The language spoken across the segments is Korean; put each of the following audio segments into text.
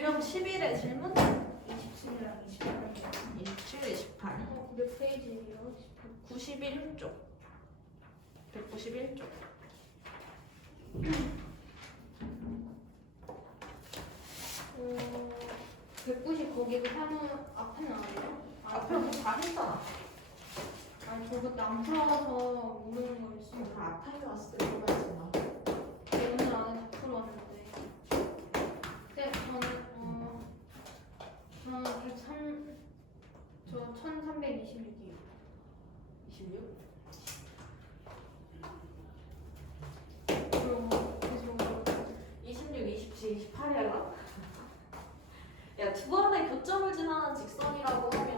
유형 11의 질문? 27이랑 28이요. 27, 28. 몇 페이지예요? 91쪽. 191쪽. 190 거기도 한우 앞에 나와요? 앞에 뭐다 했잖아. 아니 저것도 안 풀어서 모르는 거였어. 다 앞에 왔을 때 들어가잖아. 오늘 안에 다 풀어왔는데. 근데 저는 103, 저 1326이요. 26? 그리고 계속 26, 27, 28이야? 야, 두 번의 교점을 지나는 직선이라고 하면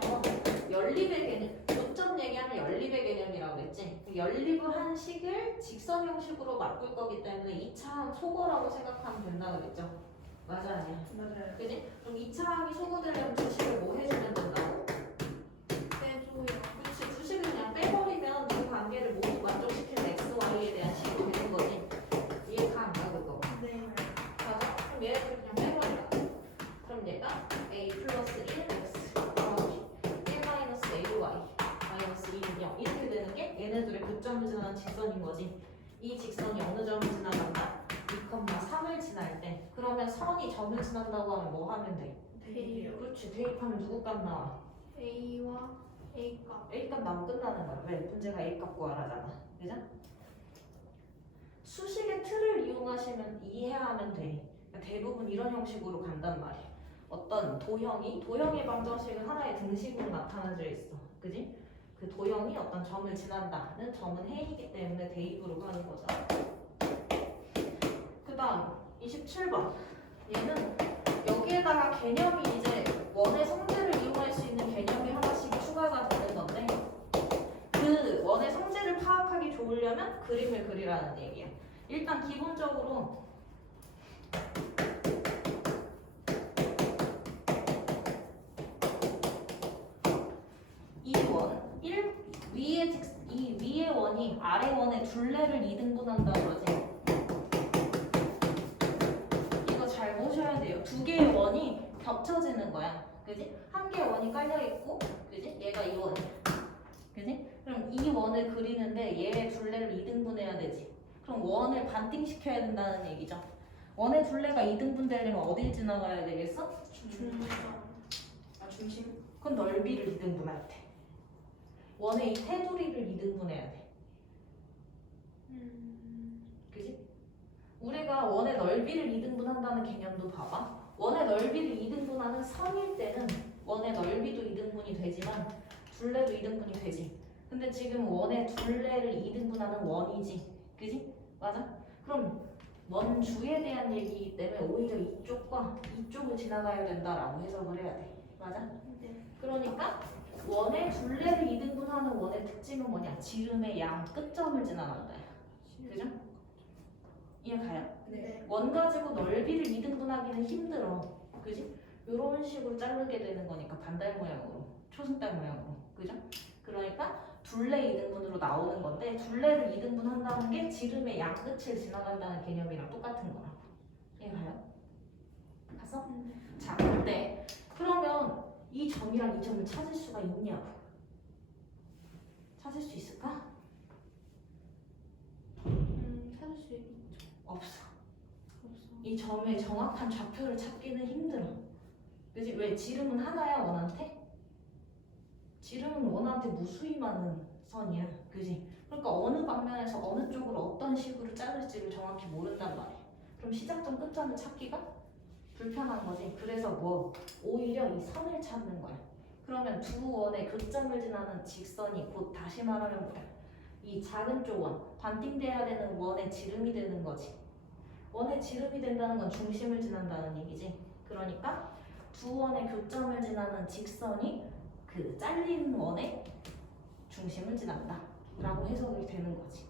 연립의 개념, 교점 얘기하면 연립의 개념이라고 했지? 연립을 한 식을 직선 형식으로 바꿀 거기 때문에 2차항 소거라고 생각하면 된다고 그랬죠? 맞아, 아니야? 맞아요. 그지? 그럼 2차항이 소거되려면 주식을 뭐 해주면 된다고? 빼줘요. 그치, 주식을 그냥 빼버리면 두 관계를 모두 만족시키는 x, y에 대한 식이 되는 거지. 이해가 안 가, 그거? 네. 맞아? 그럼 얘를 그냥 빼버리라. 그럼 얘가 a 플러스 1 x 더하기 1 마이너스 a y 마이너스 2는 0 이렇게 되는 게 얘네들의 교점을 지나는 직선인 거지. 이 직선이 어느 점을 지나간다? 2,3을 지날 때. 그러면 선이 점을 지난다고 하면 뭐 하면 돼? 대입이요. 그렇지. 대입하면 누구 값 나와? A와 A 값. A 값 나오면 끝나는 거야. 왜? 문제가 A 값 구하라잖아. 그죠? 수식의 틀을 이용하시면 이해하면 돼. 그러니까 대부분 이런 형식으로 간단 말이야. 어떤 도형의 방정식은 하나의 등식으로 나타나져 있어. 그지? 그 도형이 어떤 점을 지난다는 점은 해이기 때문에 대입으로 가는 거죠. 그 다음 27번. 얘는 여기에다가 개념이 이제 원의 성질을 이용할 수 있는 개념이 하나씩 추가가 되는 건데 그 원의 성질을 파악하기 좋으려면 그림을 그리라는 얘기야. 일단 기본적으로 이 위의 원이 아래 원의 둘레를 2등분한다고 그러지. 이거 잘 보셔야 돼요. 두 개의 원이 겹쳐지는 거야. 그지? 한 개의 원이 깔려 있고, 그지? 얘가 이 원이야. 그지? 그럼 이 원을 그리는데 얘의 둘레를 2등분해야 되지. 그럼 원을 반띵시켜야 된다는 얘기죠. 원의 둘레가 2등분 되려면 어딜 지나가야 되겠어? 중심? 그건 넓이를 2등분할 때. 원의 이 테두리를 2등분해야 돼. 그지? 우리가 원의 넓이를 2등분한다는 개념도 봐봐. 원의 넓이를 2등분하는 선일 때는 원의 넓이도 2등분이 되지만 둘레도 2등분이 되지. 근데 지금 원의 둘레를 2등분하는 원이지. 그지? 맞아? 그럼 원주에 대한 얘기이기 때문에 오히려 이쪽과 이쪽을 지나가야 된다라고 해석을 해야 돼. 맞아? 네. 그러니까 원의 둘레를 2등분하는 원의 특징은 뭐냐? 지름의 양 끝점을 지나간다. 그죠? 이해가요? 네. 원 가지고 넓이를 2등분하기는 힘들어. 그지? 이런 식으로 자르게 되는 거니까 반달 모양으로, 초승달 모양으로. 그죠? 그러니까 둘레 2등분으로 나오는 건데 둘레를 2등분 한다는 게 지름의 양 끝을 지나간다는 개념이랑 똑같은 거야. 이해가요? 봤어? 자, 근데 그러면 이 점이랑 이 점을 찾을 수가 있냐고. 찾을 수 있을까? 찾을 수 있죠. 없어. 없어. 이 점의 정확한 좌표를 찾기는 힘들어. 그지? 왜? 지름은 하나야, 원한테? 지름은 원한테 무수히 많은 선이야. 그지? 그러니까 어느 방면에서 어느 쪽으로 어떤 식으로 자를지를 정확히 모른단 말이야. 그럼 시작점 끝점을 찾기가 불편한 거지. 그래서 뭐 오히려 이 선을 찾는 거야. 그러면 두 원의 교점을 지나는 직선이 곧 다시 말하면 뭐야? 이 작은 쪽 원, 반띵돼야 되는 원의 지름이 되는 거지. 원의 지름이 된다는 건 중심을 지난다는 얘기지. 그러니까 두 원의 교점을 지나는 직선이 그 잘린 원의 중심을 지난다 라고 해석이 되는 거지.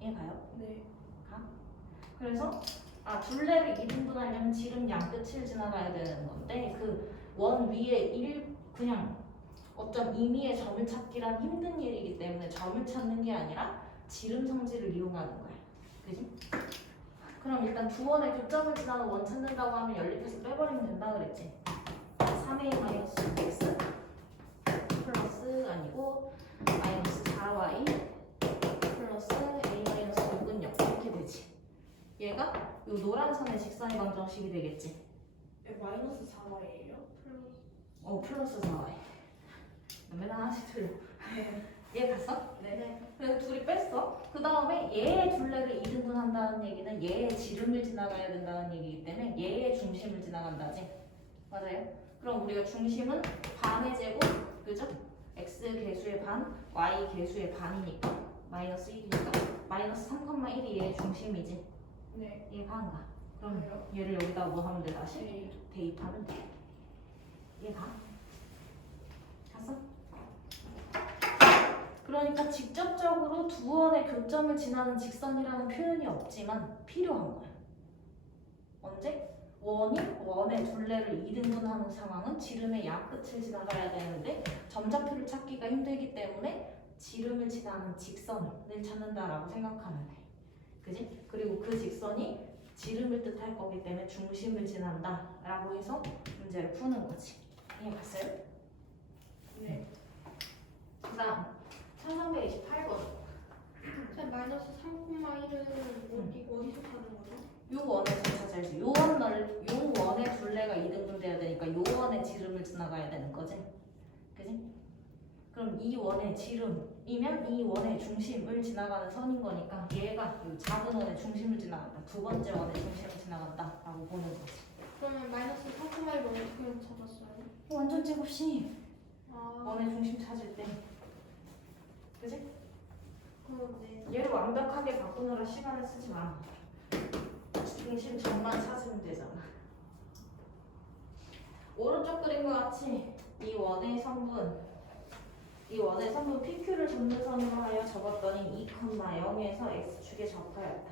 이해가요? 네. 가? 그래서 둘레를 2등분하려면 지름 양 끝을 지나가야 되는 건데 그 원 위에 그냥 어떤 임의의 점을 찾기란 힘든 일이기 때문에 점을 찾는 게 아니라 지름 성질을 이용하는 거야. 그지? 그럼 일단 두 원의 교점을 지나는 원 찾는다고 하면 연립해서 빼버리면 된다 그랬지. 3a 마이너스 x 플러스 아니고 마이너스 4y 플러스 a 마이너스 6은 0 이렇게 되지. 얘가 요 노란 선의 직선의 방정식이 되겠지. 마이너스 4y예요? 플러스 4y. 맨날 하나씩 틀려. 얘 갔어? 네. 그래서 둘이 뺐어. 그 다음에 얘의 둘레를 2등분 한다는 얘기는 얘의 지름을 지나가야 된다는 얘기이기 때문에 얘의 중심을 지나간다지. 맞아요? 그럼 우리가 중심은 반의 제곱, 그죠? x 개수의 반, y 개수의 반이니까 마이너스 1이니까 마이너스 3,1이 얘의 중심이지. 네. 얘 반가. 그럼 그래요? 얘를 여기다 뭐 하면 돼? 다시 네. 대입하면 돼. 얘 가. 갔어? 그러니까 직접적으로 두 원의 교점을 지나는 직선이라는 표현이 없지만 필요한 거야. 언제? 원이 원의 둘레를 2등분하는 상황은 지름의 약끝을 지나가야 되는데 점좌표를 찾기가 힘들기 때문에 지름을 지나는 직선을 찾는다라고 생각하면 돼. 그지? 그리고 그 직선이 지름을 뜻할 거기 때문에 중심을 지난다라고 해서 문제를 푸는 거지. 이해갔어요? 네. 그 다음 1328번. 쌤 마이너스 3,1은 어디서 찾은 거죠? 요 원에서 찾아야지. 요 원의 둘레가 2등분 돼야 되니까 요 원의 지름을 지나가야 되는 거지. 그지? 그럼 이 원의 지름이면 이 원의 중심을 지나가는 선인 거니까 얘가 이 작은 원의 중심을 지나간다. 두 번째 원의 중심을 지나간다 라고 보는 거지. 그러면 마이너스 3,1을 어떻게 찾았어요? 완전 제곱식. 아, 원의 중심 찾을 때. 그지? 그런데 얘를 완벽하게 바꾸느라 시간을 쓰지 마. 중심 점만 찾으면 되잖아. 오른쪽 그림과 같이 이 원의 성분 PQ를 점근선으로 하여 적었더니 2,0에서 x축에 접하였다.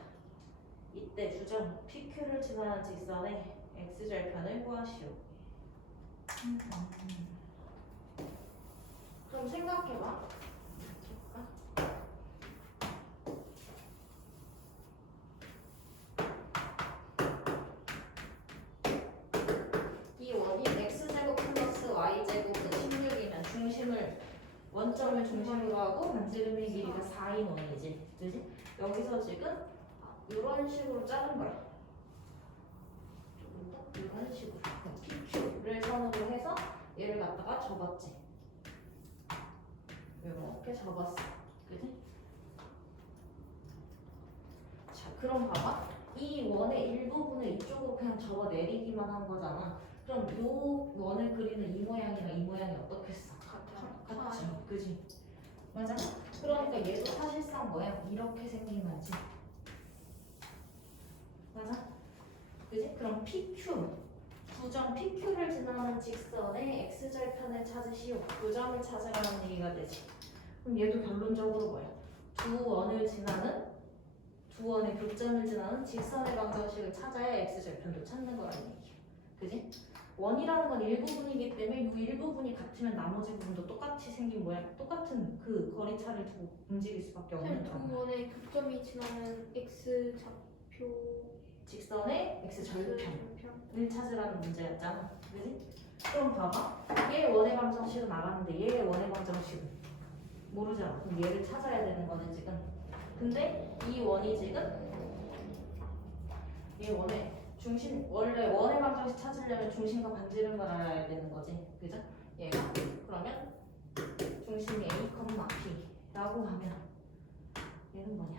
이때 주점 PQ를 지나는 직선의 x절편을 구하시오. 그럼 생각해봐. 이 원이 x제곱 플러스 y제곱은 16이면 중심을 원점을 중심으로 하고 반지름의 길이가 4인 원이지. 그지? 여기서 지금 이런 식으로 자른 거야. 조금 더 이런 식으로 PQ를 선으로 해서 얘를 갖다가 접었지. 이렇게 접었어. 그지? 자, 그럼 봐봐. 이 원의 일부분을 이쪽으로 그냥 접어 내리기만 한 거잖아. 그럼 요 원을 그리는 이 모양이랑 이 모양이 어떻겠어? 같지? 그지? 맞아? 그러니까 얘도 사실상 뭐야? 이렇게 생긴 거지. 맞아? 그지? 그럼 PQ 부점 PQ를 지나는 직선의 x절편을 찾으시오. 그 점을 찾으라는 얘기가 되지. 그럼 얘도 결론적으로 뭐야? 두 원의 교점을 지나는 직선의 방정식을 찾아야 x절편도 찾는 거라는 얘기야. 그지? 원이라는 건 일부분이기 때문에 이 일부분이 같으면 나머지 부분도 똑같이 생긴 모양, 똑같은 그 거리차를 두고 움직일 수밖에 없는 거야. 두 원의 교점이 지나는 x 좌표 직선의 x절편을 찾으라는 문제였잖아. 그지? 그럼 봐봐. 얘 원의 방정식은 알았는데 얘의 원의 방정식은 모르잖아. 그럼 얘를 찾아야 되는 거는 지금. 근데 이 원이 지금 얘 원의 중심, 원래 원의 방정식 찾으려면 중심과 반지름을 알아야 되는 거지. 그죠? 얘가 그러면 중심이 A, B라고 하면 얘는 뭐냐?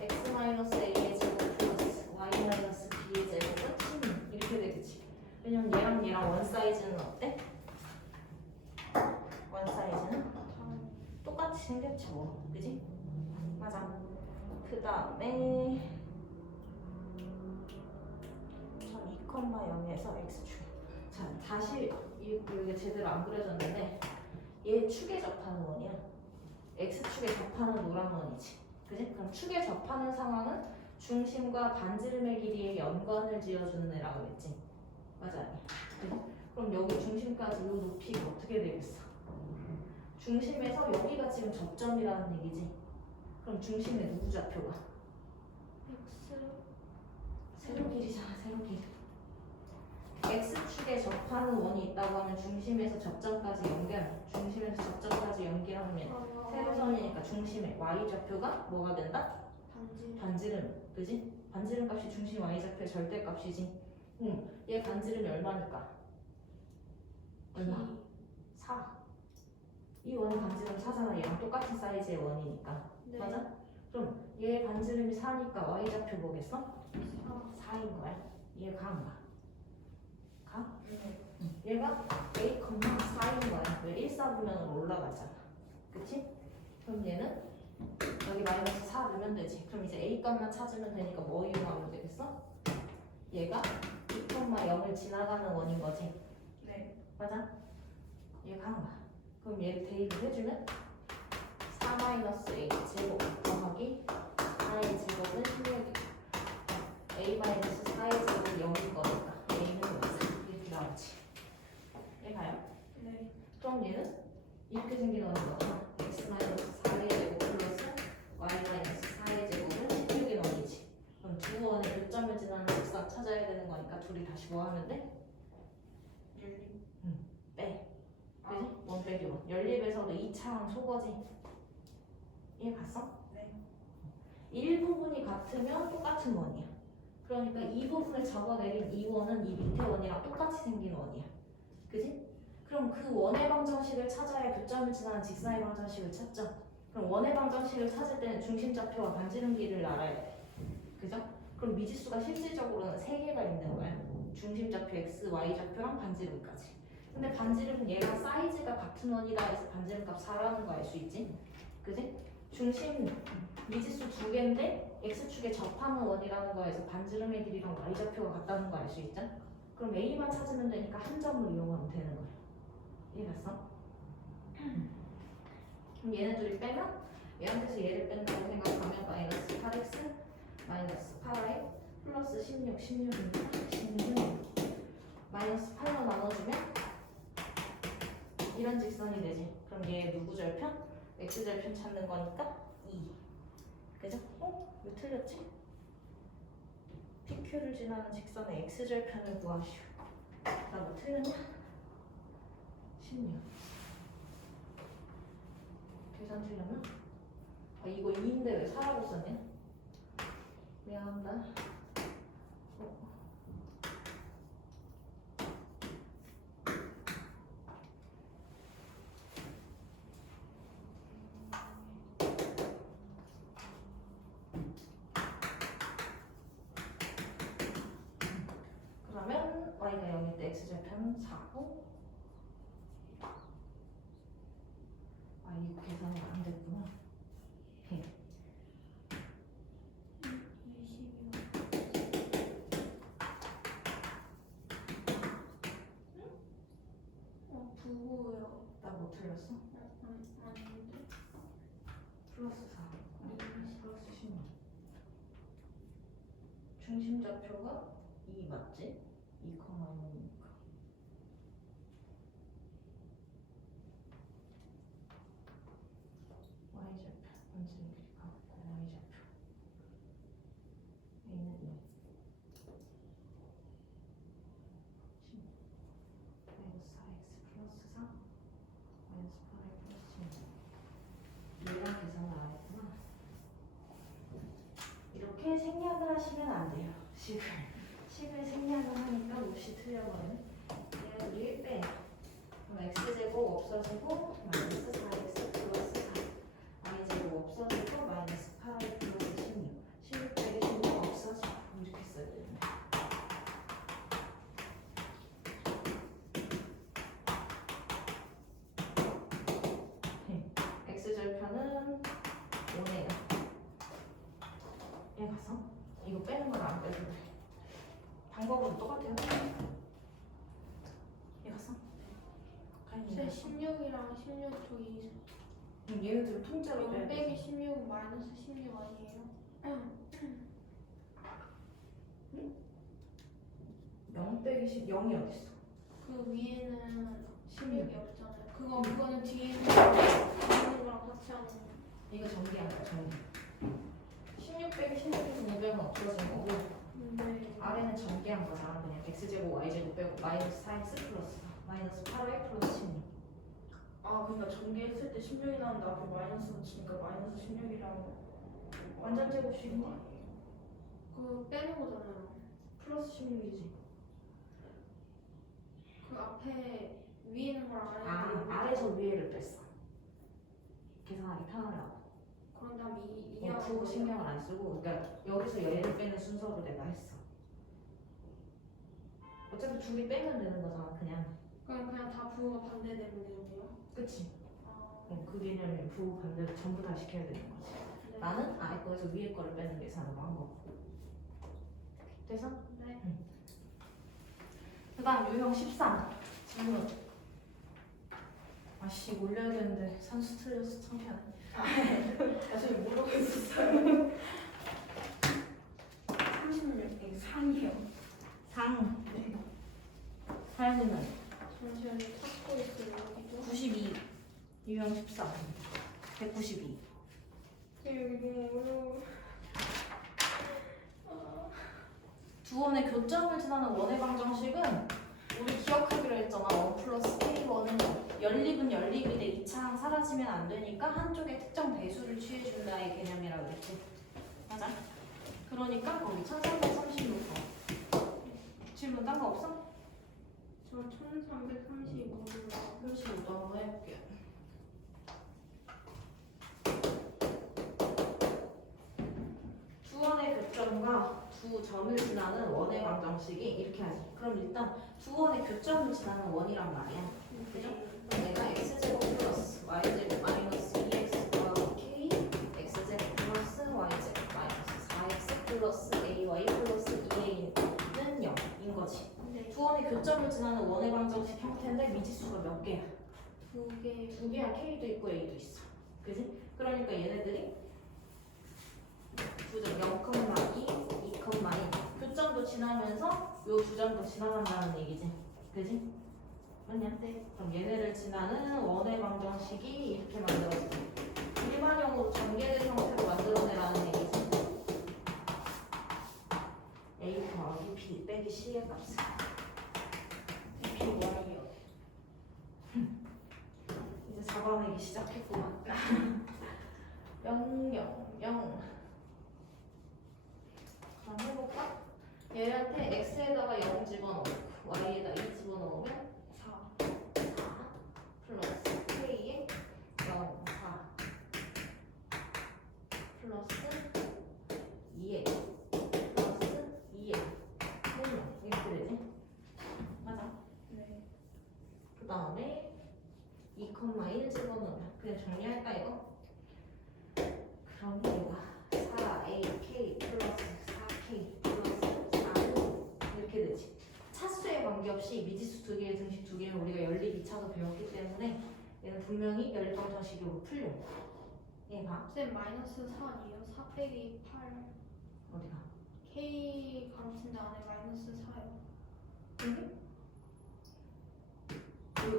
x-a의 제곱 플러스 y-b의 제곱은 16 이렇게 되겠지. 왜냐면 얘랑 원 사이즈는 어때? 원 사이즈는 똑같이 생겼지 뭐. 그지? 맞아. 그 다음에 2,0에서 x축. 자, 다시 이게 제대로 안 그려졌는데 얘 축에 접하는 원이야. x축에 접하는 노란 원이지. 그지? 그럼 축에 접하는 상황은 중심과 반지름의 길이의 연관을 지어주는 애라고 했지. 맞아. 그지? 그럼 여기 중심까지 이 높이가 어떻게 되겠어? 중심에서 여기가 지금 접점이라는 얘기지. 그럼 중심에 누구 좌표가? X. 세로길이잖아, 세로길. X축에 접하는 원이 있다고 하면 중심에서 접점까지 연결. 중심에서 접점까지 연결하면 세로선이니까 중심에 Y좌표가 뭐가 된다? 반지. 반지름, 그지? 반지름 값이 중심 Y좌표의 절대값이지. 얘 반지름이 얼마니까? 얼마? 4. 이 원의 반지름 4잖아. 얘랑 똑같은 사이즈의 원이니까. 네. 맞아? 그럼 얘 반지름이 4니까 Y좌표 뭐겠어? 4. 4인 거야. 얘 가안 가? 가? 네. 얘가 A, 4인 거야. 왜 1, 4분면으로 올라가잖아. 그치? 그럼 얘는 여기 마이너스 4 넣으면 되지. 그럼 이제 A 값만 찾으면 되니까 뭐 이용하면 되겠어? 얘가 2,0을 지나가는 원인 거지. 네. 맞아? 얘가 한 거야. 그럼 얘를 대입을 해주면 4 마이너스 A 제곱 더하기 4의 제곱은 16이고 A 마이너스 4의 제곱은 0일 거니까 A는 4 이렇게 나오지. 얘 가요? 네. 그럼 얘는 이렇게 생긴 원인 거잖아. X 마이너스 4의 제곱 플러스 Y 마이너스 4의 제곱은 16의 원이지. 그럼 두 원의 교점을 지나는 직선 찾아야 되는 거니까 둘이 다시 뭐 하면 돼? 열림. 빼. 그지? 원 빼기 원. 연립에서도 2차항 소거지. 이해 갔어? 네. 1부분이 같으면 똑같은 원이야. 그러니까 이 부분을 적어내린 이 원은 이 밑에 원이랑 똑같이 생긴 원이야. 그지? 그럼 그 원의 방정식을 찾아야 교점을 지나는 직사의 방정식을 찾죠. 그럼 원의 방정식을 찾을 때는 중심좌표와 반지름비를 알아야 돼. 그죠? 그럼 미지수가 실질적으로는 3개가 있는 거야. 중심좌표 x, y좌표랑 반지름까지. 근데 반지름은 얘가 사이즈가 같은 원이다 해서 반지름값 4라는 거 알 수 있지? 그지? 중심 미지수 2개인데 x축에 접하는 원이라는 거에서 반지름의 길이랑 y좌표가 같다는 거 알 수 있죠? 그럼 a만 찾으면 되니까 한 점을 이용하면 되는 거야. 이해갔어? 그럼 얘네 둘이 빼면 얘한테서 얘를 뺀다고 생각하면 마이너스 8x 마이너스 8y 플러스 16, 16이니까 16은 마이너스 8로 나눠주면 이런 직선이 되지. 그럼 얘 누구 절편? x 절편 찾는 거니까 2. 그죠? 왜 틀렸지? PQ를 지나는 직선의 x 절편을 구하시오. 나 뭐 틀렸냐? 16. 계산 틀렸나? 아 이거 2인데 왜 4라고 썼냐? 미안합니다. 그러면 y가 0일 때 x절편은 4고 아 이거 계산이 안 됐구나. 9고요. 나 뭐 틀렸어? 아닌데. 플러스 4 플러스 16 중심좌표가 2 맞지? 2,1이니까 y좌표 반지름 길이가 같고 y좌표 a는 2 마이너스 4x 플러스 4 마이너스 8y 플러스 16 얘랑 계산을 안 했구나. 이렇게 생략을 하시면 안 돼요. 식을 생략을 하니까 몫이 틀려버리네. 얘네들이 빼. 그럼 x제곱 없어지고 마이너스 4x 플러스 4 y제곱 없어지고 마이너스 8y 플러스 16 16 빼기 16 없어지고 이렇게 써야 되는데 x절편은 5네요. 얘 가서 이거 빼는 걸 안 빼도 돼. 방법은 똑같아요. 얘 가서 제 16이랑 16 저기 얘네들 통째로 빼야 0 돼. 빼기 16 마이너스 16 아니에요? 0 빼기 10 0이 어딨어? 그 위에는 16. 16이 없잖아요. 그거는 뒤에 있는 거랑 같이 하는 거. 이거 전개 아니야 전개. x제곱 y제곱 빼고 마이너스 4x 플러스 4 마이너스 8y 플러스 16. 아 그러니까 전개했을 때 16이 나오는데 앞에 마이너스 붙이니까 마이너스 16이라고 완전 제곱식이지? 그 빼는 거잖아요. 플러스 16이지. 그 앞에 위에 있는 거랑 아래 아, 있는 거 아래서 위에를 뺐어. 계산하기 편하려고. 그런 다음에 이 F 신경을 안 쓰고, 그러니까 여기서 얘를 빼는 순서로 내가 했어. 어차피 두 개 빼면 되는 거잖아, 그냥. 그냥 다 부호가 반대되면 되는데요. 그치? 아, 그 개념이 부호 반대로 전부 다 시켜야 되는 거지. 네. 나는 아래 거에서 위에 거를 빼는 계산으로 한 거고. 돼서? 네. 그 다음 유형 13. 질문. 아씨, 올려야 되는데 산수 틀려서 창피하네. 아, 저 모르고 있었어요. 36, 이게 상이에요. 상. 네. 하연이는 잠시만요, 찾고 있어요, 여기도. 92. 유형 14. 192. 여기 너무 어려워. 두 원의 교점을 지나는 원의 방정식은 우리 기억하기로 했잖아. 1 플러스 K1은 연립은 연립인데 2차항 사라지면 안 되니까 한쪽에 특정 배수를 취해준다의 개념이라고 그랬지. 맞아? 그러니까 거기 1336번. 질문 딴 거 없어? 저 1335로. 그렇지, 또 한번 해볼게요. 두 원의 교점과 두 점을 지나는 원의 방정식이 이렇게 하지. 그럼 일단 두 원의 교점을 지나는 원이란 말이야. 그죠? 그럼 내가 x제곱 플러스 y제곱 마이너스 2x 더하기 k x제곱 플러스 y제곱 마이너스 4x 플러스 ay 플러스 2a는 0인 거지. 네. 두 원의 교점을 지나는 원의 방정식 형태인데 미지수가 몇 개야? 두 개. 두 개야. k도 있고 a도 있어. 그지? 그러니까 얘네들이 두 점 0,2, 2,2 교점도 지나면서 요 두 점도 지나간다는 얘기지. 그지? 맞냐? 네. 그럼 얘네를 지나는 원의 방정식이 이렇게 만들어지고 일반형으로 전개된 형태로 만들어내라는 얘기지. A 더하기 B 빼기 C의 값을 BY요. 이제 잡아내기 시작했구만. 0, 0, 0. 그럼 해볼까? 얘한테 x에다가 0 집어넣고 y에다 2 집어넣으면 4. 4 플러스 k에 0, 4 플러스 2에 플러스 2에 0 이렇게 되지? 맞아. 네. 그 다음에 2,1 집어넣으면 그냥 정리할까 이거? 그럼 이거가 4ak 플러스 4k 플러스 4는 이렇게 되지. 차수에 관계없이 미지수 두 개의 등식 두 개는 우리가 연립 2차도 배웠기 때문에 얘는 분명히 연립 방정식으로 풀려. 얘 봐. 쌤 마이너스 4 아니에요? 4 빼기 8. 어디가? K 가로친 안에 마이너스 4요.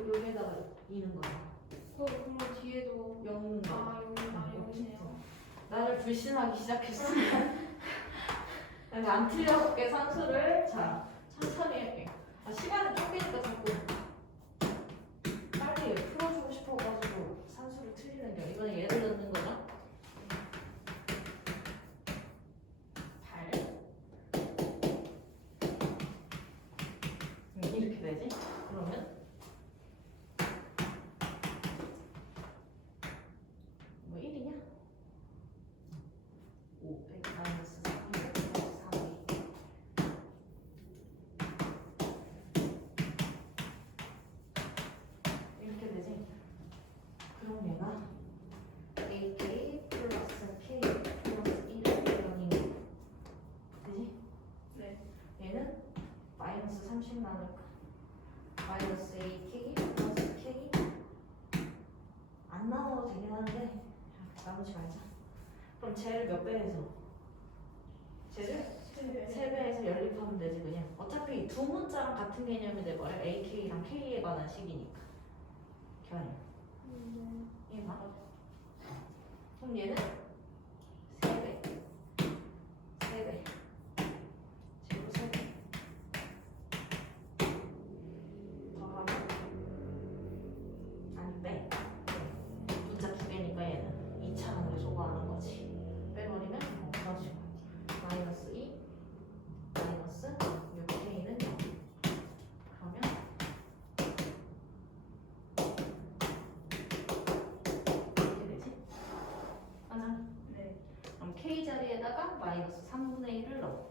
여기에다가 2는 거야. 그럼 뒤에도 0는 거야. 아 여기네요. 나를 불신하기 시작했어. 내가 안 틀려볼게 산수를. 자, 천천히 할게. 아, 시간이 쫓기니까 자꾸 빨리 풀어주고 싶어가지고 산수를 틀리는 게 이거는 예를 넣는 거죠. 8 이렇게 되지? 그러면 뭐 1이냐? 5 빼기 마이너스 3 플러스 3이 이렇게 되지? 그럼 얘가 AK 플러스 K 플러스 1의 변인 거 그지? 네. 얘는 마이너스 30 나눌까? 마이너스 AK 플러스 K 안 나눠도 되긴 하는데 나누지 말자. 그럼 쟤를 몇 배에서? 쟤를 3배에서 연립하면 되지 그냥. 어차피 두 문자랑 같은 개념이 돼버려. AK랑 K에 관한 식이니까. 교환이야. 얘 봐. 그럼 얘는 3배 3배 제곱 3배 k 자리에다가 마이너스 3분의 1을 넣어.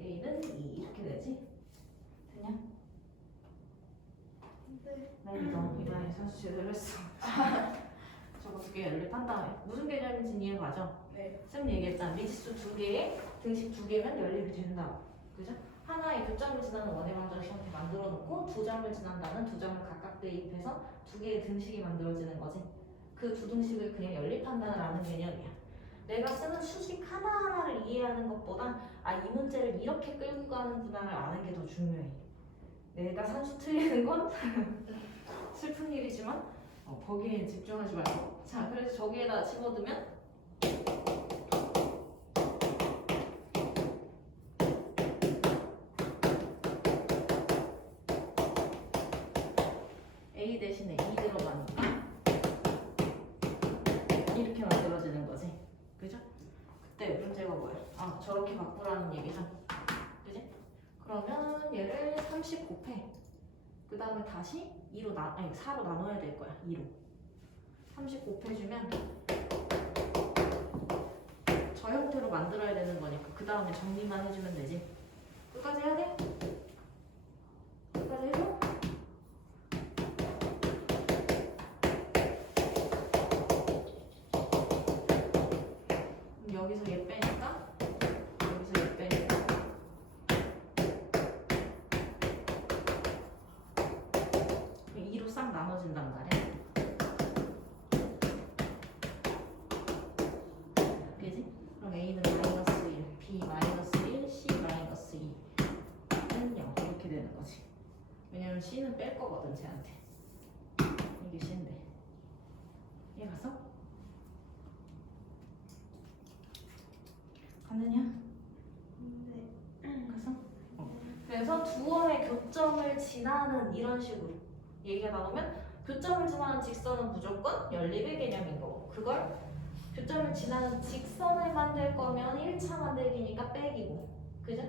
a는 2 이렇게 되지? 되냐? 네. 나 믿어. 이번에 산수 제대로 했어. 저거 두 개 연립한 다음에 무슨 개념인지는 이해가죠? 네. 쌤 얘기했잖아. 미지수 두 개에 등식 두 개면 연립이 된다. 그죠? 하나의 교점을 지나는 원의 방정식 형태 만들어 놓고 두 점을 지난다는 두 점을 각각 대입해서 두 개의 등식이 만들어지는 거지. 그 두 등식을 그냥 연립한다는 개념이야. 내가 쓰는 수식 하나하나를 이해하는 것보다 이 문제를 이렇게 끌고 가는구나를 아는 게 더 중요해. 내가 산수 틀리는 건 슬픈 일이지만 거기에 집중하지 말고. 자, 그래서 저기에다 집어두면 A 대신에 2 들어가니까 이렇게 만들어지는 거지. 그죠? 그때 문제가 뭐야? 저렇게 바꾸라는 얘기죠. 그지? 그러면 얘를 30 곱해. 그 다음에 다시 4로 나눠야 될 거야. 2로. 30 곱해주면 저 형태로 만들어야 되는 거니까 그 다음에 정리만 해주면 되지. 끝까지 해야 돼? 끝까지 해줘? 그럼 여기서 얘 빼니까 여기서 얘 빼니까 2로 싹 나눠진단 말이야. 그지? 그럼 A는 마이너스 1, B 마이너스 1, C 마이너스 2는 0 이렇게 되는 거지. 왜냐면 C는 뺄 거거든 쟤한테. 이게 C인데 얘 가서 갔느냐? 네. 가서? 그래서 두 원의 교점을 지나는 이런 식으로 얘기가 나오면 교점을 지나는 직선은 무조건 연립의 개념인 거고, 그걸 교점을 지나는 직선을 만들 거면 1차 만들기니까 빼기고, 그죠?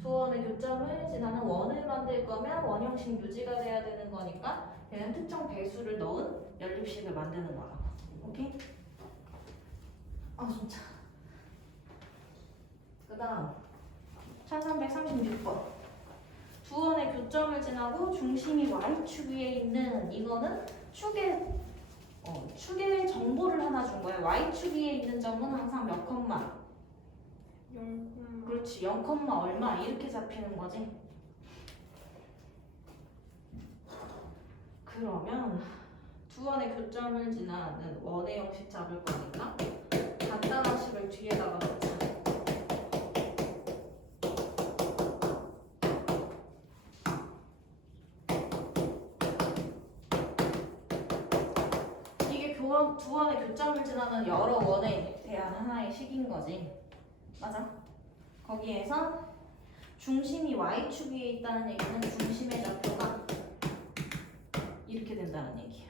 두 원의 교점을 지나는 원을 만들 거면 원형식 유지가 돼야 되는 거니까 얘는 특정 배수를 넣은 연립식을 만드는 거라고. 오케이? 진짜. 그 다음 1336번. 두 원의 교점을 지나고 중심이 y축 위에 있는 이거는 축의 정보를 하나 준 거야. y축 위에 있는 점은 항상 몇 컴마? 0. 그렇지. 0 컴마 얼마 이렇게 잡히는 거지. 그러면 두 원의 교점을 지나는 원의 형식 잡을 거니까 간단한 식을 뒤에다가 넣자. 두 원의 교점을 지나는 여러 원에 대한 하나의 식인 거지. 맞아? 거기에서 중심이 y축 위에 있다는 얘기는 중심의 좌표가 이렇게 된다는 얘기야.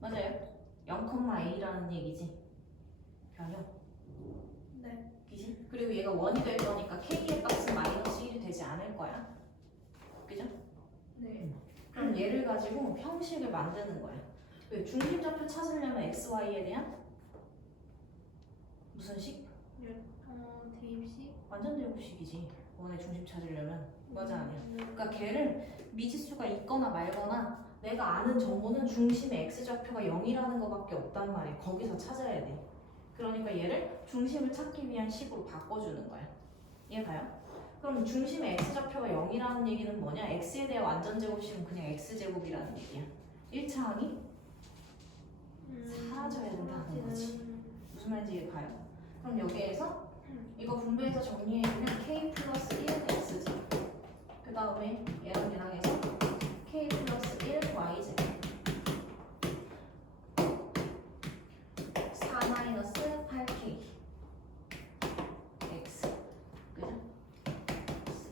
맞아요? 0,a라는 얘기지. 변형. 네. 그지? 그리고 얘가 원이 될 거니까 k의 값은 마이너스 1이 되지 않을 거야. 그죠? 네. 그럼 얘를 가지고 형식을 만드는 거야. 왜? 중심좌표 찾으려면 xy에 대한 무슨 식? 대입식? 완전 대입식이지. 원의 중심 찾으려면. 맞아 아니야? 그러니까 걔를 미지수가 있거나 말거나 내가 아는 정보는 중심의 x좌표가 0이라는 거밖에 없단 말이야. 거기서 찾아야 돼. 그러니까 얘를 중심을 찾기 위한 식으로 바꿔주는 거야. 이해가요? 그럼 중심의 x좌표가 0이라는 얘기는 뭐냐? x에 대한 완전제곱식은 그냥 x제곱이라는 얘기야. 1차 항이 사라져야 된다는 거지. 무슨 말인지 이해가요? 그럼 여기에서 이거 분배해서 정리해주면 k 플러스 1 xj, 그 다음에 얘랑 얘랑 해서 k 플러스 1 yj, 4 마이너스 8k x, 그죠?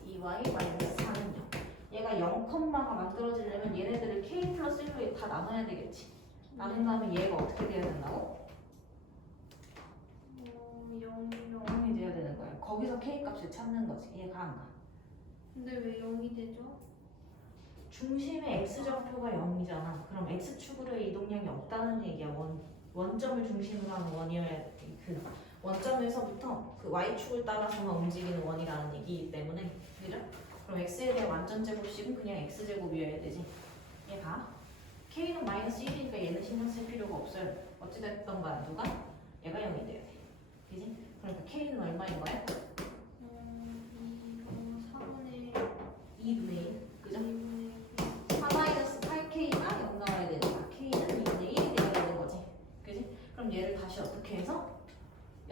2y 마이너스 4는 0. 얘가 0, 가 만들어지려면 얘네들을 k 플러스 1로 다 나눠야 되겠지. 나눈 다음에 얘가 어떻게 돼야 된다고? 0이 돼야 되는 거야. 거기서 k 값을 찾는 거지. 얘가 안 가. 근데 왜 0이 되죠? 중심의 x좌표가 0이잖아. 그럼 x축으로의 이동량이 없다는 얘기야. 원점을 중심으로 하는 원이어야 돼. 그 원점에서부터 그 y축을 따라서만 움직이는 원이라는 얘기이기 때문에, 그죠? 그럼 x에 대한 완전 제곱식은 그냥 x제곱이어야 되지. 얘가 k는 마이너스 1이니까 얘는 신경 쓸 필요가 없어요. 어찌됐든 간 누가? 얘가 0이 돼야 돼. 그지? 그러니까 k는 얼마인 거야? 2분의 1. 그죠? 4-8k가 0 나와야 되니까 k는 2분의 1이 되어야 되는 거지. 그지? 그럼 얘를 다시 어떻게 해서?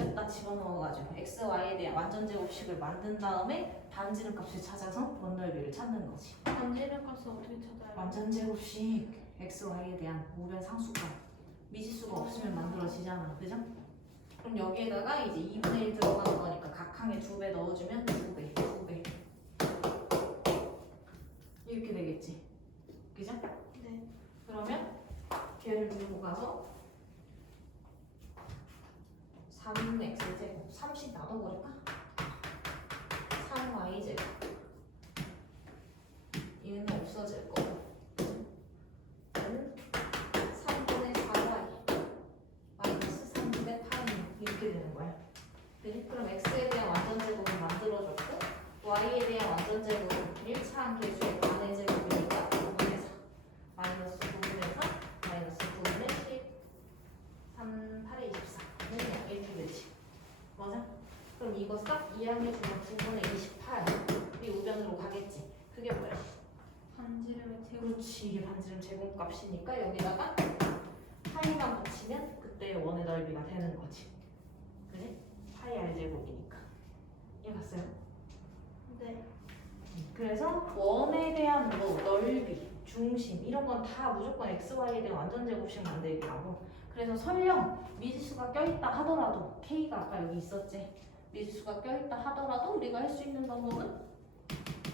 여기다 집어넣어가지고 x, y에 대한 완전 제곱식을 만든 다음에 반지름 값을 찾아서 원넓이를 찾는 거지. 반지름 값을 어떻게 찾아요? 완전 제곱식 x, y에 대한 우변 상수가 미지수가 없으면 만들어지잖아. 그죠? 그럼 여기에다가 이제 2분의 1 들어가는 거니까 각 항에 2배 넣어주면 2배, 2배 이렇게 되겠지. 그죠? 네. 그러면 걔를 들고 가서 3x제곱 30 나눠버릴까? 3y제곱 얘는 없어질 거고 얘는 3분의 4y 마이너스 3분의 8 이렇게 되는 거야. 그지? 그럼 x에 대한 완전제곱은 만들어줬고 y에 대한 완전제곱은 1차항 계수의 반의 제곱이니까 5분의 4 마이너스 9분의 4 마이너스 9분의 10 3, 8에 24 그냥 이렇게 되지. 맞아? 그럼 이거 싹 이항해주면 9분의 28 이 우변으로 가겠지. 그게 뭐야? 반지름의 제곱. 그렇지. 이게 반지름 제곱값이니까 여기다가 파이만 붙이면 그때 원의 넓이가 되는 거지. 그지? 파이 r 제곱이니까. 이해갔어요? 네. 그래서 원에 대한 뭐 넓이, 중심 이런 건 다 무조건 x, y에 대한 완전 제곱식 만들기라고. 그래서 설령 미지수가 껴있다 하더라도 k가 아까 여기 있었지. 미지수가 껴있다 하더라도 우리가 할 수 있는 방법은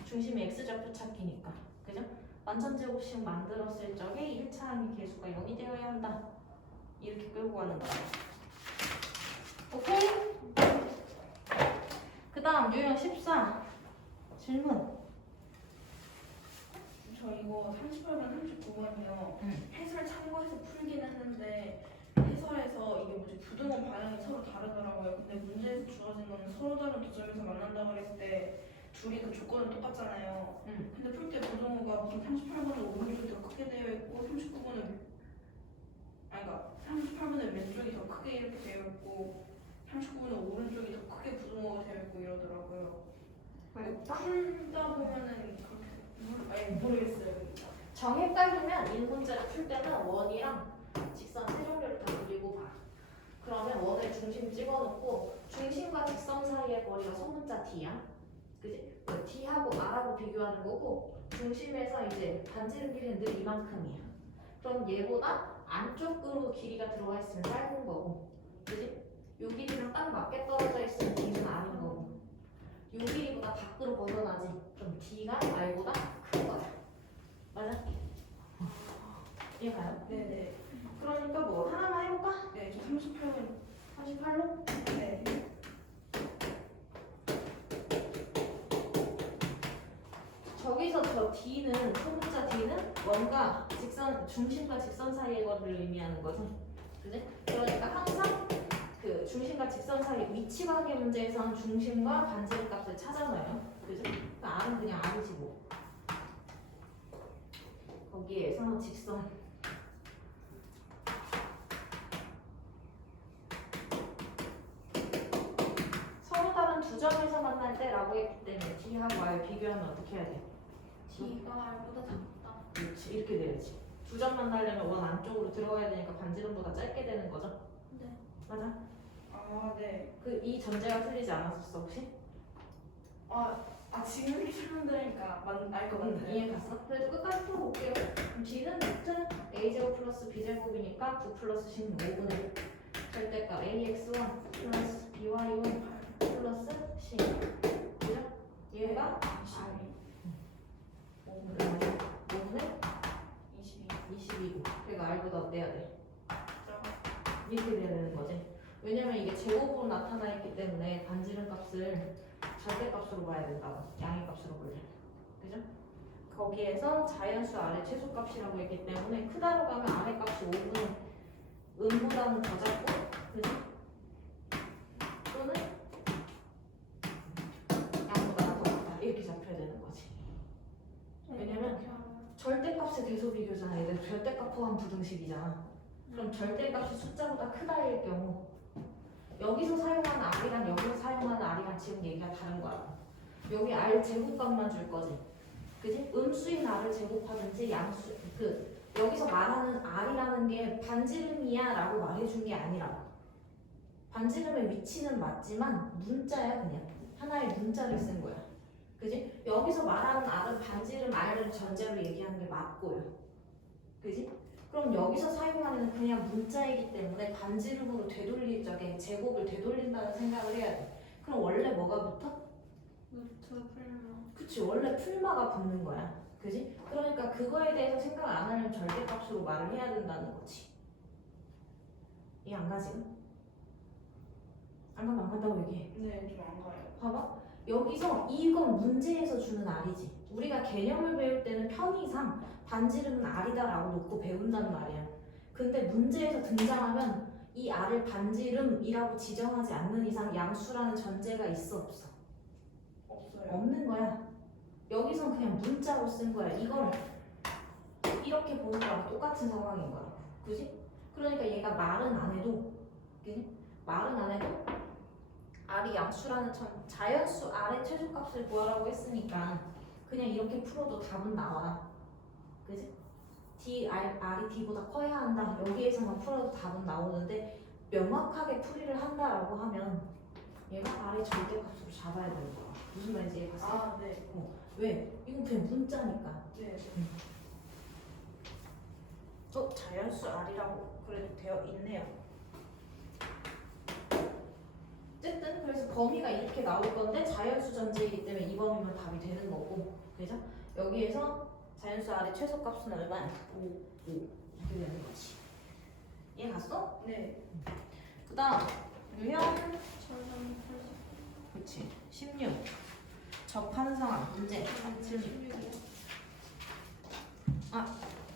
중심이 x좌표 찾기니까. 그죠? 완전 제곱식 만들었을 적에 1차항의 계수가 0이 되어야 한다. 이렇게 끌고 가는 거야. 오케이? 그 다음 유형 14 질문. 저 이거 38번, 39번이요. 응. 해설 참고해서 풀긴 했는데 해설에서 이게 뭐지 부등호 방향이 서로 다르더라고요. 근데 문제에서 주어진 거는 서로 다른 두 점에서 만난다고 그랬을 때 둘이 그 조건은 똑같잖아요. 응. 근데 풀 때 부등호가 무슨 38번은 오른쪽이 더 크게 되어 있고 39번은 그러니까 38번은 왼쪽이 더 크게 이렇게 되어 있고 39번은 오른쪽이 더 크게 부등호가 되어 있고 이러더라고요. 풀다 보면은 그렇게 모르겠어요. 정 헷갈리면 이 문제를 풀 때는 원이랑 직선 세 종류를 다 그리고 봐. 그러면 원의 중심 찍어놓고 중심과 직선 사이의 거리가 소문자 d야. 그지? d하고 r하고 비교하는 거고 중심에서 이제 반지름 길이는 늘 이만큼이야. 그럼 얘보다 안쪽으로 길이가 들어가 있으면 짧은 거고, 그지? 요 길이랑 딱 맞게 떨어져 있으면 d는 r인 거고, 요 길이보다 밖으로 벗어나지. 그럼 d가 r보다 큰 거야. 맞아? 이해가요? 네네. 그러니까 뭐 하나만 해볼까? 네, 저 38번. 38로? 네. 저기서 저 D는 소문자 D는 원과 직선 중심과 직선 사이의 거리를 의미하는 거지, 그지? 그러니까 항상 그 중심과 직선 사이 위치 관계 문제에서는 중심과 반지름 값을 찾아놔요, 그지? 그러니까 R은 그냥 R이지 뭐. 거기에서 직선 서로 다른 두 점에서 만날 때라고 했기 때문에 D하고 R 비교하면 어떻게 해야 돼? D가 R보다 작다. 그렇지, 이렇게 돼야지. 두 점 만나려면 원 안쪽으로 들어가야 되니까 반지름보다 짧게 되는 거죠? 네. 맞아? 아, 네. 그 이 전제가 틀리지 않았었어 혹시? 지금 이렇게 설명드리니까 알 것 같아요. 이해 갔어? 그래도 끝까지 풀어볼게요. 그럼 D는 루트 A제곱 플러스 B제곱이니까 9 플러스 16분의 1 절대값 AX1 플러스 BY1 플러스 C 그죠? 얘가 5분의 22고 그러니까 R보다 내야 돼. 이렇게 돼야 되는 거지. 왜냐면 이게 제곱으로 나타나 있기 때문에 반지름 값을 절대값으로 봐야 된다고. 양의 값으로 볼래. 그죠? 거기에서 자연수 아래 최소값이라고 했기 때문에 크다로 가면 아래 값이 5분의 음보다는 더 작고, 그지? 또는 양보다 더 작다 이렇게 잡혀야 되는 거지. 왜냐면 절대값의 대소 비교잖아. 얘들 절대값 포함 부등식이잖아. 그럼 절대값이 숫자보다 크다일 경우 여기서 사용하는 r이랑 여기서 사용하는 r이랑 지금 얘기가 다른 거야. 여기 r 제곱값만 줄 거지. 그지? 음수인 r을 제곱하든지 양수 여기서 말하는 r이라는 게 반지름이야 라고 말해준 게 아니라 반지름의 위치는 맞지만 문자야. 그냥 하나의 문자를 쓴 거야. 그지? 여기서 말하는 r은 반지름 r을 전제로 얘기하는 게 맞고요. 그지? 그럼 여기서 사용하는 그냥 문자이기 때문에 반지름으로 되돌릴 적에 제곱을 되돌린다는 생각을 해야 돼. 그럼 원래 뭐가 붙어? 루트 풀마. 그치, 원래 풀마가 붙는 거야. 그지? 그러니까 그거에 대해서 생각 안 하려면 절대값으로 말을 해야 된다는 거지. 이해 안 가 지금? 안 간다고 얘기해. 네, 좀 안 가요. 봐봐. 여기서 이건 문제에서 주는 r이지. 우리가 개념을 배울 때는 편의상 반지름은 r이다 라고 놓고 배운다는 말이야. 근데 문제에서 등장하면 이 r을 반지름이라고 지정하지 않는 이상 양수라는 전제가 있어 없어? 없어요. 없는 거야. 여기선 그냥 문자로 쓴 거야. 이걸 이렇게 보는 거랑 똑같은 상황인 거야. 그지? 그러니까 얘가 말은 안 해도, 그지? 말은 안 해도 r이 양수라는 자연수 r의 최소값을 구하라고 했으니까 그냥 이렇게 풀어도 답은 나와. 그지? r이 d보다 커야 한다. 여기에서만 풀어도 답은 나오는데 명확하게 풀이를 한다라고 하면 얘가 r의 절대값으로 잡아야 되는 거야. 무슨 말인지 이해갔어? 아, 네. 왜? 이건 그냥 문자니까. 네. 자연수 r이라고 그래도 되어 있네요. 어쨌든 그래서 범위가 이렇게 나올 건데 자연수 전제이기 때문에 이 범위면 답이 되는 거고, 그죠? 여기에서 자연수 r의 최소값은 얼마야? 5 이렇게 되는 거지. 이해 갔어? 네. 그다음 유형 1380. 그치 16 접하는 상황 문제 16이요.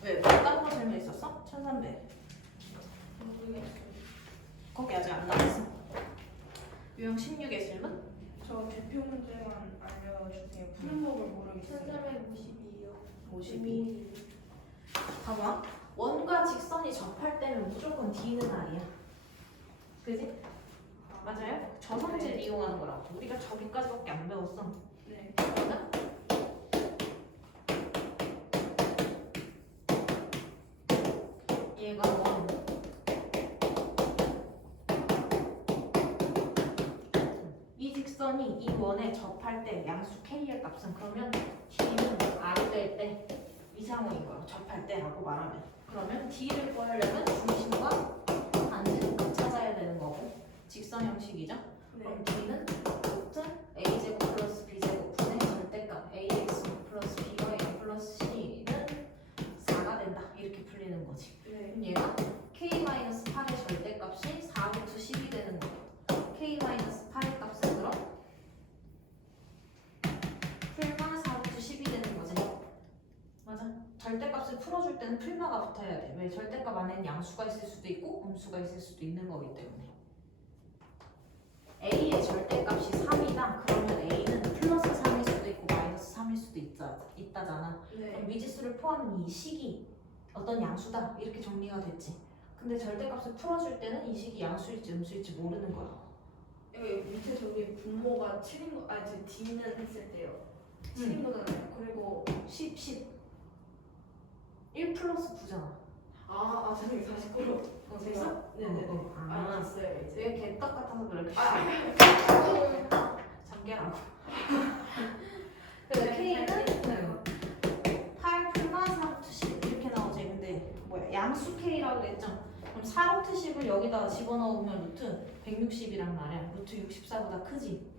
왜? 다른 거 질문 있었어? 1300 모르겠어요. 거기 아직 안 나왔어. 유형 16의 질문? 저 대표 문제만 알려주세요. 푸는 법을 모르겠어요. 1352요. 52 봐봐. 원과 직선이 접할 때는 무조건 D는 R이야. 그지? 맞아요? 저성질 네. 이용하는 거라고. 우리가 저기까지밖에 안 배웠어. 네. 맞아? 얘가 원. 이 직선이 이 원에 접할 때 양수 K의 값은 그러면 D는 R이 될 때 이 상황인 거야. 접할 때라고 말하면. 그러면 D를 구하려면 중심과 반지름값 찾아야 되는 거고 직선 형식이죠. 그럼 네. D는 루트 A제곱 플러스 B제곱분의 절대값 AX 플러스 B와 A 플러스 C는 4가 된다. 이렇게 풀리는 거지. 네. 그럼 얘가 K-8의 절대값이 4루트 10이 되는 거고 K-8의 값은 그럼 풀마 4루트 10이 되는 거지. 맞아. 절대값을 풀어줄 때는 풀마가 붙어야 돼. 왜? 절대값 안에는 양수가 있을 수도 있고 음수가 있을 수도 있는 거기 때문에. A의 절대값이 3이다. 그러면 A는 플러스 3일 수도 있고 마이너스 3일 수도 있다잖아. 그럼 네. 미지수를 포함한 이 식이 어떤 양수다. 이렇게 정리가 됐지. 근데 절대값을 풀어줄 때는 이 식이 양수일지 음수일지 모르는 거야. 여기 밑에 저기 분모가 7인 거, 저 D는 했을 때요. 7인 거잖아요. 그리고 10 1 플러스 9잖아. 죄송해요. 49로. 됐어? 네네네. 아, 됐어요 이제. 왜 개떡 같아서 그렇게 잠겨라고. 그래서 K는 8 플러스 4루트 10 이렇게 나오지. 근데 뭐야 양수 K라고 그랬죠? 그럼 4루트 10을 여기다 집어넣으면 루트 160이란 말이야. 루트 64보다 크지?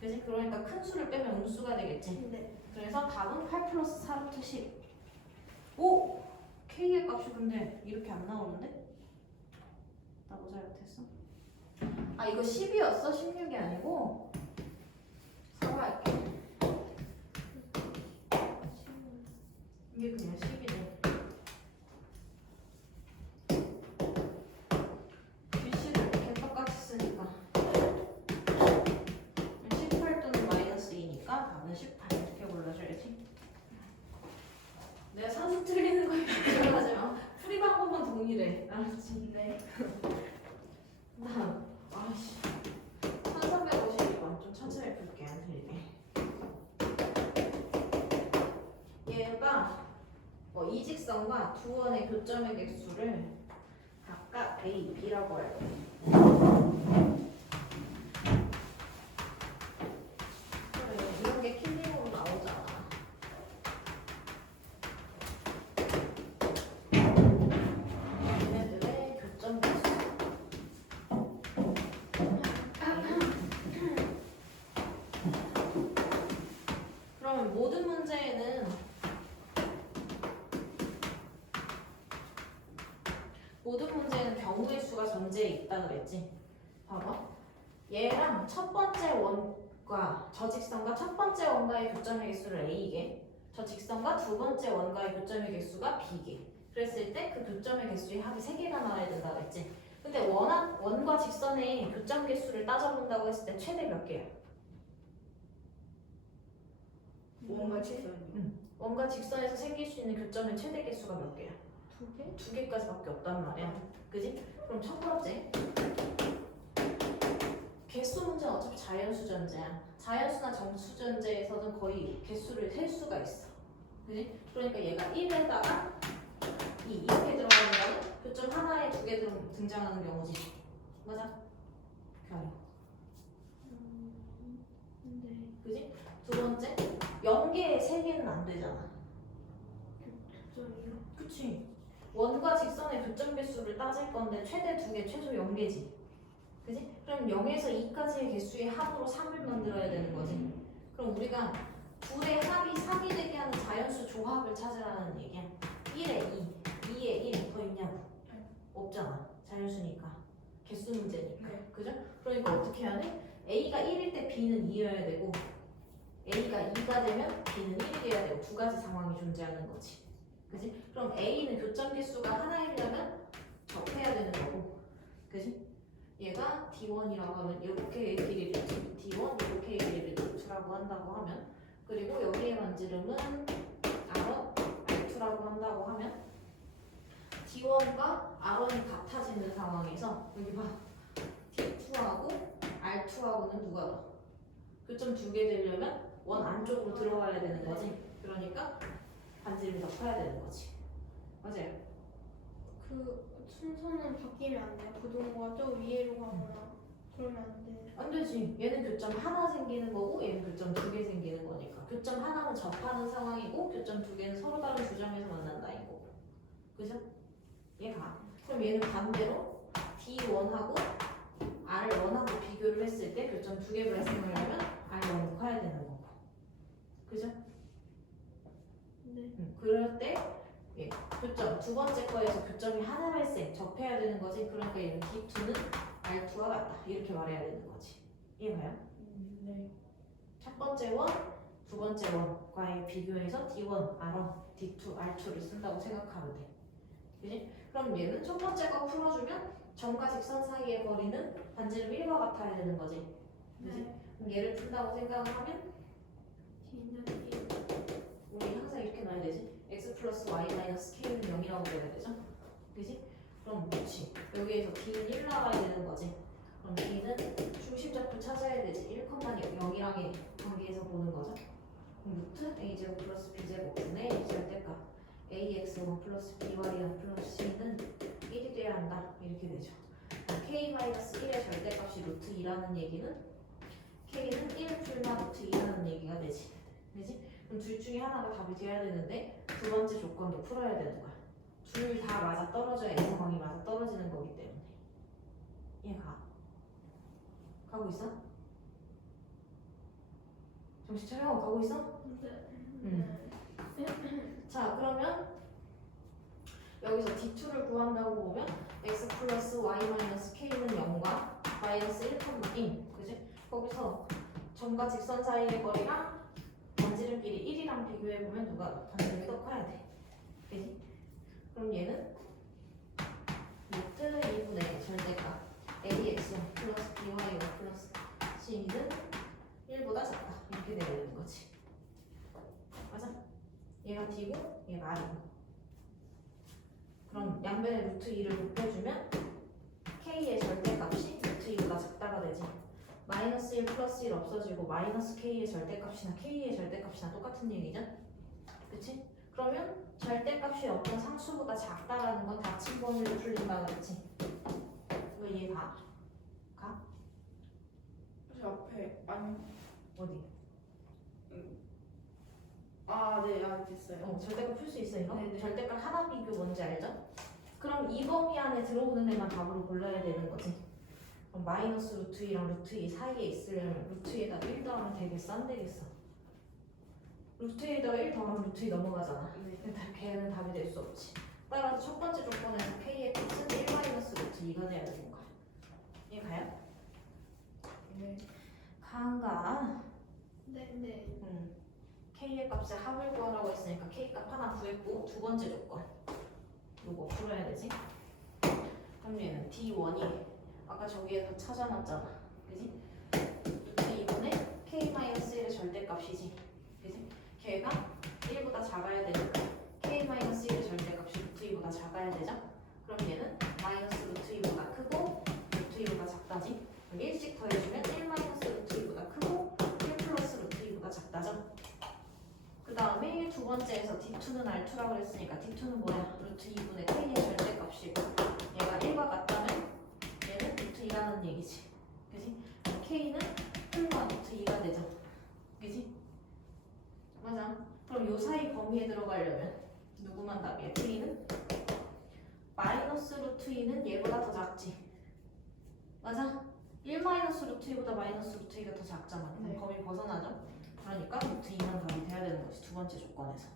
그지? 그러니까 큰 수를 빼면 음수가 되겠지? 네. 그래서 답은 8 플러스 4루트 10. 오! K의 값이 근데 이렇게 안 나오는데? 나 뭐 잘못했어? 아 이거 10이었어? 16이 아니고? 사과할게. 이게 그냥 10이네. 글씨를 이렇게 똑같이 쓰니까 18 또는 마이너스 2니까 답은 18 이렇게 골라줘야지. 내가 산수 틀리는 거에 걱정하지 마. 풀이 방법은 동일해. 알았지? 네. 다음. 아씨. 1352번 좀 천천히 풀게 안 틀리게. 얘가 이직선과 두 원의 교점의 객수를 각각 A, B라고 할 거야. 그래, 이런 게 킬링으로 나오잖아. 얘네들의 교점 객수. 그러면 모든 문제에는 경우의 수가 전제에 있다 그랬지. 봐봐. 얘랑 첫 번째 원과 저 직선과 첫 번째 원과의 교점의 개수를 A개, 저 직선과 두 번째 원과의 교점의 개수가 B개. 그랬을 때 그 교점의 개수의 합이 3개가 나와야 된다 그랬지. 근데 원과 직선의 교점 개수를 따져본다고 했을 때 최대 몇 개야? 뭔가 직선이. 원과 직선에서 생길 수 있는 교점의 최대 개수가 몇 개야? 2개? 2개까지밖에 없단 말이야. 그지? 그럼 첫 번째. 개수 문제는 어차피 자연수 전제야. 자연수나 정수 전제에서는 거의 개수를 셀 수가 있어. 그지? 그러니까 얘가 1에다가 2 이렇게 들어가는 거는 교점 하나에 2개 등장하는 경우지. 맞아? 별로. 네. 그지? 두 번째. 0개에 3개는 안 되잖아. 교점이요? 그치? 원과 직선의 교점 개수를 따질 건데 최대 2개, 최소 0개지. 그지? 그럼 0에서 2까지의 개수의 합으로 3을 만들어야 되는 거지. 그럼 우리가 둘의 합이 3이 되게 하는 자연수 조합을 찾으라는 얘기야. 1에 2, 2에 1, 더 있냐고? 없잖아. 자연수니까. 개수 문제니까. 네. 그죠? 그러니까 어떻게 해야 돼? A가 1일 때 B는 2여야 되고 A가 2가 되면 B는 1이 돼야 되고 두 가지 상황이 존재하는 거지. 그지? 그럼 A는 교점 개수가 하나이려면 접해야 되는 거고. 그지? 얘가 D1이라고 하면 이렇게의 길이를 D1, 이렇게의 길이를 D2라고 한다고 하면, 그리고 여기에 만지름은 R1, R2라고 한다고 하면 D1과 R1이 같아지는 상황에서 여기 봐. D2하고 R2하고는 누가 더? 교점 2개 되려면 원 안쪽으로 들어가야 되는 거지. 그러니까 반지를 더 커야 되는 거지. 맞아요. 그 순서는 바뀌면 안 돼요? 부동호가 저 위로 가거나 그러면 안 돼. 안 되지. 얘는 교점 하나 생기는 거고 얘는 교점 2개 생기는 거니까. 교점 하나는 접하는 상황이고 교점 2개는 서로 다른 두 점에서 만난다인 거고. 그죠? 얘가. 그럼 얘는 반대로 D1하고 R1하고 비교를 했을 때 교점 2개 발생을 하면 R1이 커야 되는 거고. 그죠? 네. 그럴 때 예, 교점 두 번째 거에서 교점이 하나 발생 접해야 되는 거지. 그러니까 얘는 D2는 R2와 같다 이렇게 말해야 되는 거지. 이해가요? 네. 첫 번째 원, 두 번째 원과의 비교해서 D1, R1, D2, R2를 쓴다고 생각하면 돼. 그지? 그럼 얘는 첫 번째 거 풀어주면 점과 직선 사이의 거리는 반지름 1과 같아야 되는 거지. 그지? 네. 그럼 얘를 푼다고 생각을 하면 D는 1. 우리 항상 이렇게 놔야 되지. x 플러스 y 마이너스 k는 0이라고 돼야 되죠? 그지? 그럼 그렇지. 여기에서 d는 1 나와야 되는 거지. 그럼 d는 중심적분 찾아야 되지. 1,0이랑의 관계에서 보는 거죠. 그럼 루트 a제곱 플러스 b제곱분의 절대값 ax1 플러스 by1 플러스 c는 1이 돼야 한다. 이렇게 되죠. k 마이너스 1의 절대값이 루트 2라는 얘기는 k는 1 풀마 루트 2라는 얘기가 되지. 그지? 그럼 둘 중에 하나가 답이 돼야 되는데 두 번째 조건도 풀어야 되는 거야. 둘 다 맞아 떨어져야 이 상황이 맞아 떨어지는 거기 때문에. 얘가 가고 있어? 정신 차려. 가고 있어? 자 그러면 여기서 D2를 구한다고 보면 x 플러스 y 마이너스 k는 0과 마이너스 1,1 그지? 거기서 점과 직선 사이의 거리랑 반지름끼리 1이랑 비교해보면 누가 반지름이 더 커야 돼. R이고. 그럼 양변에 루트 2를 곱해주면 K의 절대값이 루트 2보다 작다가 되지. 마이너스 1 플러스 1 없어지고 마이너스 K의 절대값이나 K의 절대값이나 똑같은 얘기죠? 그치? 그러면 절대값이 어떤 상수보다 작다라는 건 닫힌 범위로 풀린다 그랬지? 이거 이해 가? 가? 저 앞에 아니 어디? 네, 됐어요. 절대값 풀 수 있어 이거? 네네. 절대값 하나 비교 뭔지 알죠? 그럼 이 범위 안에 들어오는 애만 답으로 골라야 되는 거지. 그럼 마이너스 루트 2랑 루트 2 사이에 있으려면 루트 2에다가 1 더하면 되겠어? 안 되겠어? 루트 2에다가 1 더하면 루트 2 넘어가잖아. 네. 근데 걔는 답이 될 수 없지. 따라서 첫 번째 조건에서 K의 값은 1 마이너스 루트 2가 돼야 되는 거야. 이해 가요? 네. 가한가? 네. K의 값에 합을 구하라고 했으니까 K 값 하나 구했고 두 번째 조건 요거 풀어야 되지? 그럼 얘는 D1이 아까 저기에서 찾아놨잖아 그지? 루트 2분의 K-1의 절대값이지 그지? 걔가 1보다 작아야 되니까 K-1의 절대값이 루트 2보다 작아야 되죠? 그럼 얘는 마이너스 루트 2보다 크고 루트 2보다 작다지? 그럼 1씩 더해주면 1 마이너스 루트 2보다 크고 1 플러스 루트 2보다 작다죠? 그 다음에 두 번째에서 D2는 R2라고 그랬으니까 D2는 뭐야? 루트 2분의 K의 절대값이고 얘가 1과 같다면 얘는 루트 2라는 얘기지 그지? K는 1과 루트 2가 되죠 그지? 맞아. 그럼 요 사이 범위에 들어가려면 누구만 답이야? K는 마이너스 루트 2는 얘보다 더 작지 맞아? 1 마이너스 루트 2보다 마이너스 루트 2가 더 작잖아 그럼 네. 범위 벗어나죠? 그러니까 루트 2만 답이 돼야 되는 거지 두 번째 조건에서.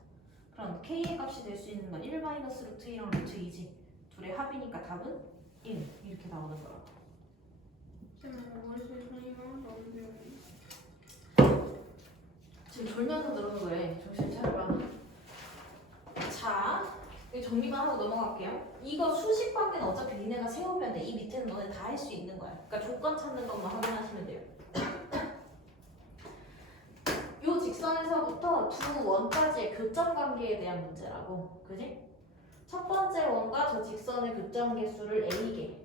그럼 K의 값이 될 수 있는 건 1 마이너스 루트 2랑 루트 2지. 둘의 합이니까 답은 1 이렇게 나오는 거라고. 지금 졸면서 들어서 그래. 정신 차려봐. 자, 이거 정리만 하고 넘어갈게요. 이거 수식 관계는 어차피 니네가 세우면 돼. 이 밑에는 너네 다 할 수 있는 거야. 그러니까 조건 찾는 것만 확인하시면 돼요. 요 직선에서부터 두 원까지의 교점 관계에 대한 문제라고. 그지? 첫 번째 원과 저 직선의 교점 개수를 A개,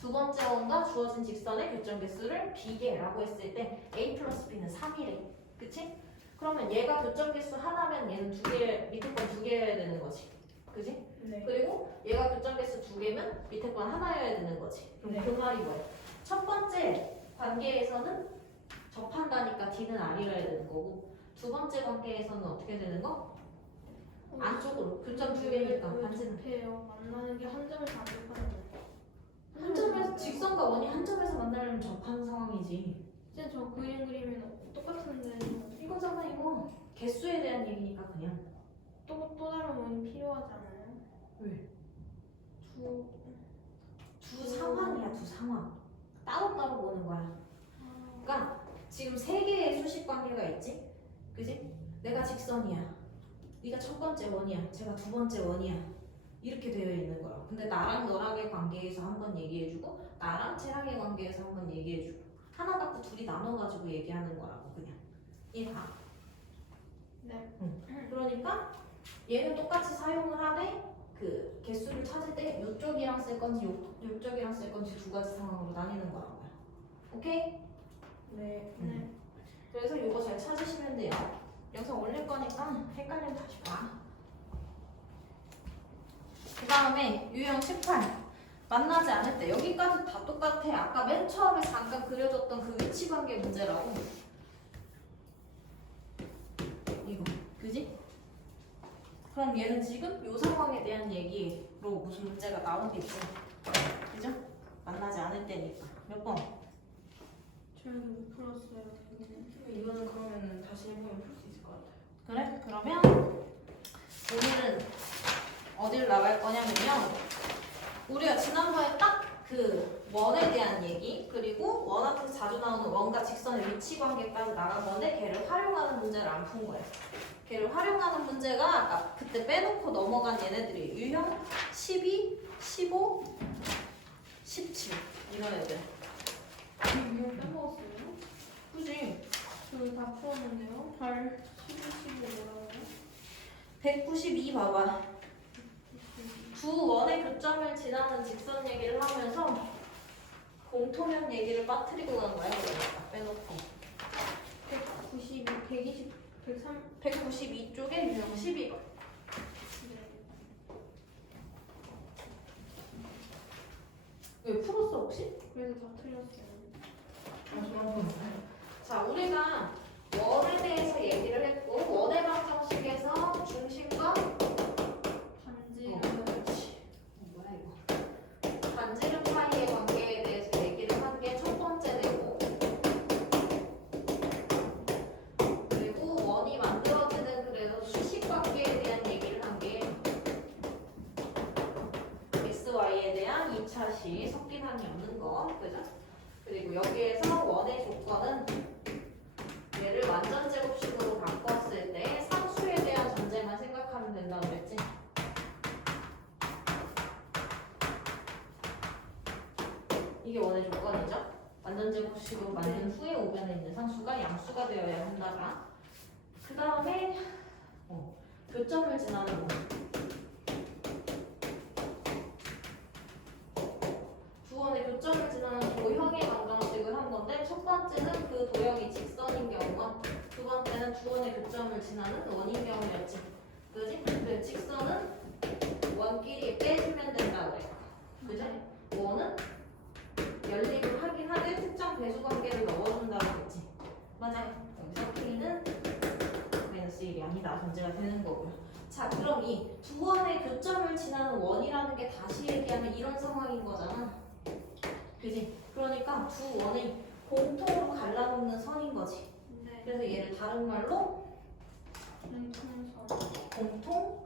두 번째 원과 주어진 직선의 교점 개수를 B개라고 했을 때 A 플러스 B는 3이래. 그치? 그러면 얘가 교점 개수 하나면 얘는 두 개, 밑에 건 두 개여야 되는 거지. 그지? 네. 그리고 얘가 교점 개수 두 개면 밑에 건 하나여야 되는 거지. 그럼 네. 그 말이 뭐야? 첫 번째 관계에서는 접한다니까 D는 R이어야 되는 거고, 두 번째 관계에서는 어떻게 되는 거? 안쪽으로 교점 두 개니까 반지는 접해요. 만나는 게 한 점에서 안 접하는 한 점에서 직선과 원이 한 점에서 만나려면 접하는 상황이지. 진짜 저 그림 그리면 똑같은데 이거잖아 이거. 개수에 대한 얘기니까 그냥. 또 다른 원이 필요하지 않아요? 왜? 두 두 상황이야 두 상황. 따로따로 보는 거야. 그러니까 지금 세 개의 수식 관계가 있지? 그지? 내가 직선이야. 네가 첫 번째 원이야. 제가 두 번째 원이야. 이렇게 되어 있는 거야. 근데 나랑 너랑의 관계에서 한번 얘기해주고 나랑 쟤랑의 관계에서 한번 얘기해주고 하나 갖고 둘이 나눠가지고 얘기하는 거라고 그냥. 이해가? 네. 그러니까 얘는 똑같이 사용을 하되 그 개수를 찾을 때 요쪽이랑 쓸 건지 요쪽이랑 쓸 건지 두 가지 상황으로 나뉘는 거라고요. 오케이? 네. 네. 그래서 이거 잘 찾으시면 돼요. 영상 올릴 거니까 헷갈리면 다시 봐. 그 다음에 유형 18 만나지 않을 때 여기까지 다 똑같아. 아까 맨 처음에 잠깐 그려줬던 그 위치 관계 문제라고. 이거 그지? 그럼 얘는 지금 이 상황에 대한 얘기로 무슨 문제가 나오겠지. 그죠? 만나지 않을 때니까. 몇 번? 저희도 못 풀었어요. 이거는. 이거는 그러면 다시 해보면 풀 수 있을 것 같아요. 그래? 그러면 오늘은 어디를 나갈 거냐면요. 우리가 지난번에 딱 그 원에 대한 얘기 그리고 원 앞에서 자주 나오는 원과 직선의 위치 관계까지 나간 건데 걔를 활용하는 문제를 안 푼 거예요. 걔를 활용하는 문제가 아까 그때 빼놓고 넘어간 얘네들이 유형 12, 15, 17 이런 애들. 이거 빼먹었어요? 그지? 저희 다 풀었는데요? 8, 12, 15 뭐라고요? 192 봐봐. 두 원의 교점을 지나는 직선 얘기를 하면서 공통현 얘기를 빠뜨리고 간 거야. 그러니까 빼놓고 192, 120, 103. 192쪽에 유형 12번. 왜 풀었어 혹시? 그래서 다 틀렸어요. 자, 우리가 원에 대해서 얘기를 했고 원의 방정식에서 중심과 반지름. 그렇지. 뭐야 이거? 반지름 사이의 관계에 대해서 얘기를 한 게 첫 번째 되고, 그리고 원이 만들어지는 그래서 수식 관계에 대한 얘기를 한 게 x, y에 대한 2차식 섞인 한이 없는 거, 그죠? 그리고 여기에서 원의 조건은 얘를 완전 제곱식으로 바꿨을 때 상수에 대한 전제만 생각하면 된다고 그랬지? 이게 원의 조건이죠? 완전 제곱식으로 만든 후에 오변에 있는 상수가 양수가 되어야 한다가 그 다음에 교점을 지나는 원. 두 원의 교점을 지나는 도형의 방정식을 한 건데 첫 번째는 그 도형이 직선인 경우와 두 번째는 두 원의 교점을 지나는 원인 경우였지. 그지? 그 직선은 원끼리 빼주면 된다고 그래. 그죠? 원은 연립을 하긴 하되 특정 배수 관계를 넣어준다고 했지. 맞아. 여기서 K는 마이너스 1이 아니다. 전제가 되는 거고요. 자, 그럼 이 두 원의 교점을 지나는 원이라는 게 다시 얘기하면 이런 상황인 거잖아. 그지? 그러니까 두 원이 공통으로 갈라놓는 선인 거지. 네. 그래서 얘를 다른 말로 공통선. 공통현.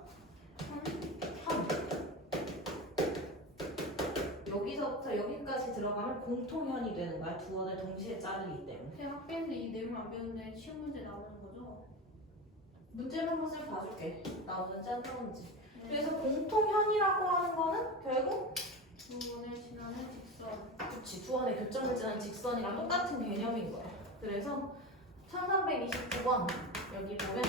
여기서부터 여기까지 들어가면 공통현이 되는 거야. 두 원을 동시에 자르기 때문에. 제 학교에서 이 내용 안 배우는데 시험 문제 나오는 거죠? 문제를 한 번씩 봐줄게. 나오는지 안 나오는지. 네. 그래서 공통현이라고 하는 거는 결국 두 원을 지나는 직선. 그치, 두 원의 교점을 지나는 직선이랑 똑같은 개념인 거야. 그래서 1329번 여기 보면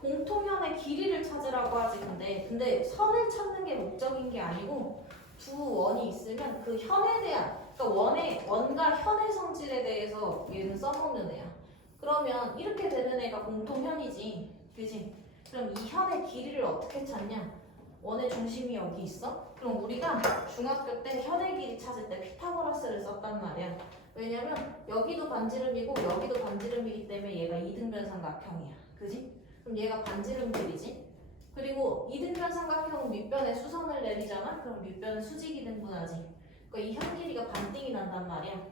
공통현의 길이를 찾으라고 하지. 근데 선을 찾는 게 목적인 게 아니고 두 원이 있으면 그 현에 대한, 그러니까 원과 현의 성질에 대해서 얘는 써먹는 애야. 그러면 이렇게 되는 애가 공통현이지, 그지? 그럼 이 현의 길이를 어떻게 찾냐? 원의 중심이 여기 있어? 그럼 우리가 중학교 때 현의 길이 찾을 때 피타고라스를 썼단 말이야. 왜냐면 여기도 반지름이고 여기도 반지름이기 때문에 얘가 이등변 삼각형이야. 그지? 그럼 얘가 반지름 길이지? 그리고 이등변 삼각형은 밑변에 수선을 내리잖아? 그럼 밑변은 수직이 등분하지. 그러니까 이 현 길이가 반띵이 난단 말이야.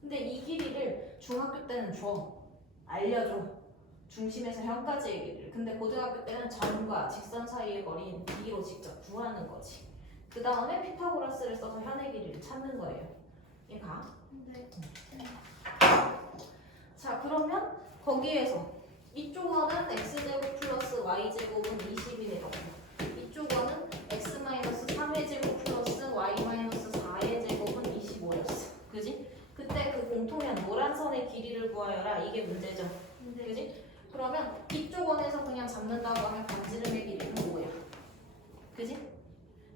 근데 이 길이를 중학교 때는 알려줘. 중심에서 현까지의 길이를. 근데 고등학교 때는 점과 직선 사이의 거리인 B로 직접 구하는 거지. 그 다음에 피타고라스를 써서 현의 길이를 찾는 거예요. 얘가. 네. 자, 그러면 거기에서 이쪽 원은 x제곱 플러스 y제곱은 20이 되거든요. 이쪽 원은 x-3의 제곱 플러스 y-4의 제곱은 25였어. 그지? 그때 그 공통현 노란 선의 길이를 구하여라. 이게 문제죠. 네. 그지? 그러면 이쪽 원에서 그냥 잡는다고 하면 반지름의 길이는 5야. 그지?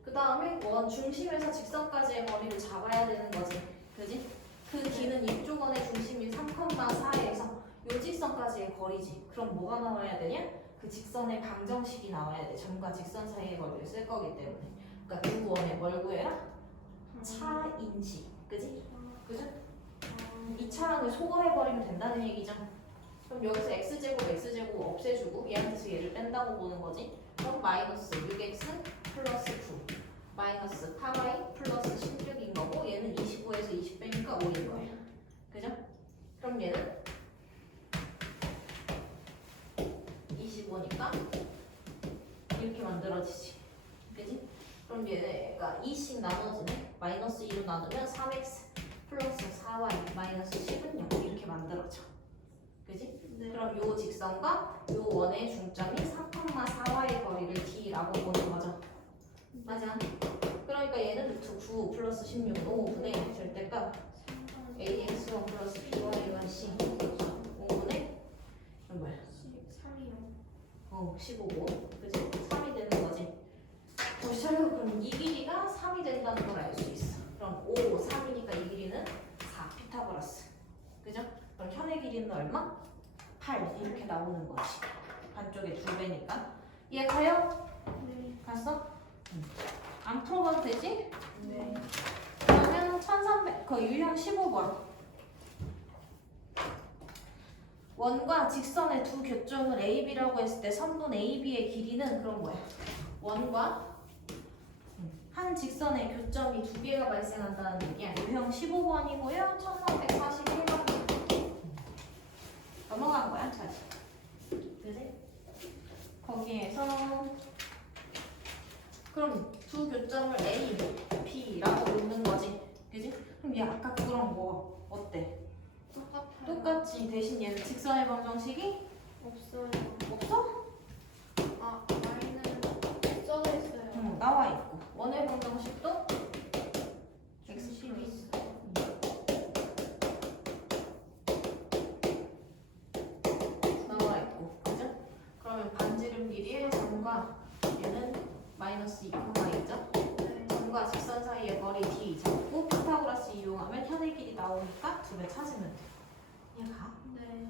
그 다음에 원 중심에서 직선까지의 거리를 잡아야 되는 거지. 그지? 그 길은 이쪽 원의 중심인 3,4에서 요 직선까지의 거리지. 그럼 뭐가 나와야 되냐? 그 직선의 방정식이 나와야 돼. 점과 직선 사이의 거리를 쓸 거기 때문에. 그러니까 두 원의 뭘 구해라? 차인식. 그지? 그죠? 이 차항을 소거해버리면 된다는 얘기죠. 그럼 여기서 x제곱 없애주고 얘한테서 얘를 뺀다고 보는 거지. 그럼 마이너스 6x 플러스 9 마이너스 8y 플러스 16인 거고 얘는 25에서 20 빼니까 5인 거예요. 그죠? 그럼 얘는 25니까 이렇게 만들어지지. 그지? 그럼 얘가 2씩 나눠지네. 마이너스 2로 나누면 3x 플러스 4y 마이너스 10은 0 이렇게 만들어져. 그지? 네. 그럼 요 직선과 요 원의 중점이 3,4와의 거리를 d라고 보는 거죠. 맞아. 그러니까 얘는 루트 9 플러스 16은 5분의 절대값 ax1 플러스 by1 c 5분의 이건 뭐야? 3이요. 15고. 그지? 3이 되는 거지. 보시죠. 그럼 이 길이가 3이 된다는 걸 알 수 있어. 그럼 5, 3이니까 이 길이는 4 피타고라스. 그죠? 그럼 현의 길이는 얼마? 8 이렇게 나오는 거지. 반쪽에 2배니까. 이해 가요? 네. 갔어? 안 풀어봐도 되지? 네. 그러면 1300, 그 유형 15번. 원과 직선의 두 교점을 AB라고 했을 때 선분 AB의 길이는 그런 거야. 원과 한 직선의 교점이 두 개가 발생한다는 얘기야. 유형 15번이고요. 1341번. 넘어간 거야, 다시. 그지? 거기에서 그럼 두 교점을 A, B라고 놓는 거지. 그지? 그럼 얘 아까 그런 거 어때? 똑같아요. 똑같지. 대신 얘는 직선의 방정식이 없어요. 없어? 아, Y는 써져 있어요. 응, 나와 있고. 원의 방정식도 X 중심이 플러스. 나와 있고. 그죠? 그러면 반지름 길이의 점과 얘는 마이너스 2,2죠? 네. 점과 직선 사이의 거리 D 잡고 피타고라스 이용하면 현의 길이 나오니까 2배 찾으면 돼. 이해가? 네.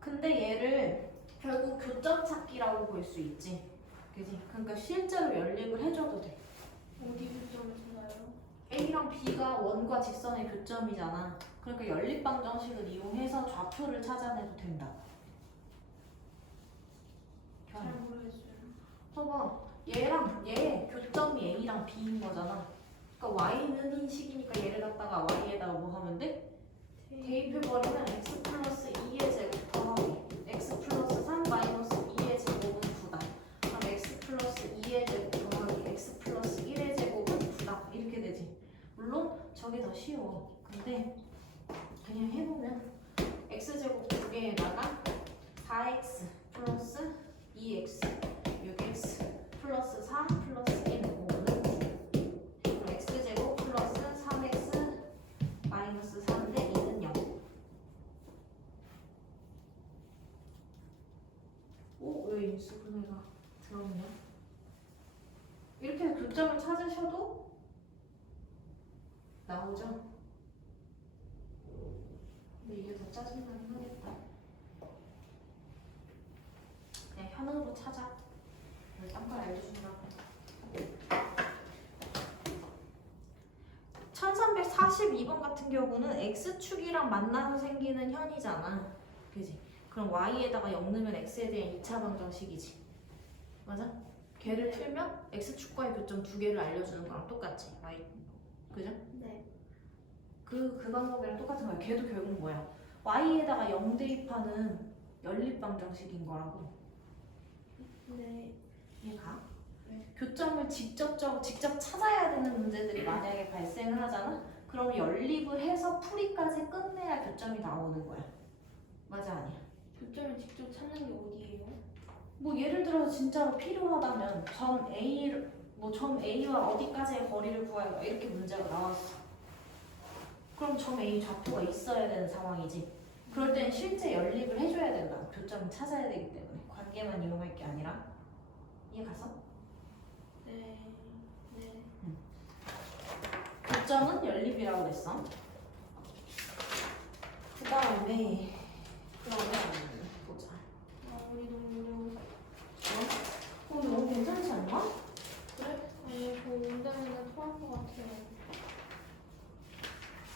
근데 얘를 결국 교점 찾기라고 볼 수 있지. 그지? 그러니까 실제로 연립을 해줘도 돼. 어디 교점을 찾아요? A랑 B가 원과 직선의 교점이잖아. 그러니까 연립 방정식을 이용해서 좌표를 찾아내도 된다. 잘 모르겠어요. 봐봐. 얘랑 얘 교점이 A랑 B인 거잖아. 그러니까 Y는 흰식이니까 얘를 갖다가 Y에다가 뭐 하면 돼? 대입해버리면 X 플러스 2의 제곱 더하기 X 플러스 3 마이너스 2의 제곱은 9다. 그럼 X 플러스 2의 제곱 더하기 X 플러스 1의 제곱은 9다. 이렇게 되지. 물론 저게 더 쉬워. 근데 그냥 해보면 X제곱 2개에다가 4X 플러스 2X 6X 플러스 4 플러스 1 5는 9. 그럼 X제곱 플러스 3X 마이너스 3대 2는 0. 오? 왜 인수분해가 들었냐? 이렇게 교점을 찾으셔도 나오죠? 근데 이게 더 짜증나긴 하겠다. 그냥 현으로 찾아. 딴걸 알려준다고. 1342번 같은 경우는 X축이랑 만나서 생기는 현이잖아. 그지? 그럼 Y에다가 0 넣으면 X에 대한 2차 방정식이지. 맞아? 걔를 풀면 X축과의 교점 두 개를 알려주는 거랑 똑같지. Y. 그죠? 네. 그 방법이랑 똑같은 거야. 걔도 결국 뭐야? Y에다가 0 대입하는 연립 방정식인 거라고. 네. 이해가? 네. 교점을 직접 찾아야 되는 문제들이 만약에 발생을 하잖아? 그럼 연립을 해서 풀이까지 끝내야 교점이 나오는 거야. 맞아, 아니야? 교점을 직접 찾는 게 어디예요? 뭐 예를 들어서 진짜로 필요하다면 점 A와 어디까지의 거리를 구하여 이렇게 문제가 나왔어. 그럼 점 A 좌표가 있어야 되는 상황이지. 그럴 땐 실제 연립을 해줘야 된다. 교점을 찾아야 되기 때문에 관계만 이용할 게 아니라. 이해 갔어? 네. 네. 교점은 연립이라고 했어. 그 다음에 그러면 보자. 아, 우리 너무 어려워. 근데 너무 괜찮지 않나? 그래? 아니, 저 운전하면 토할 것 같아요.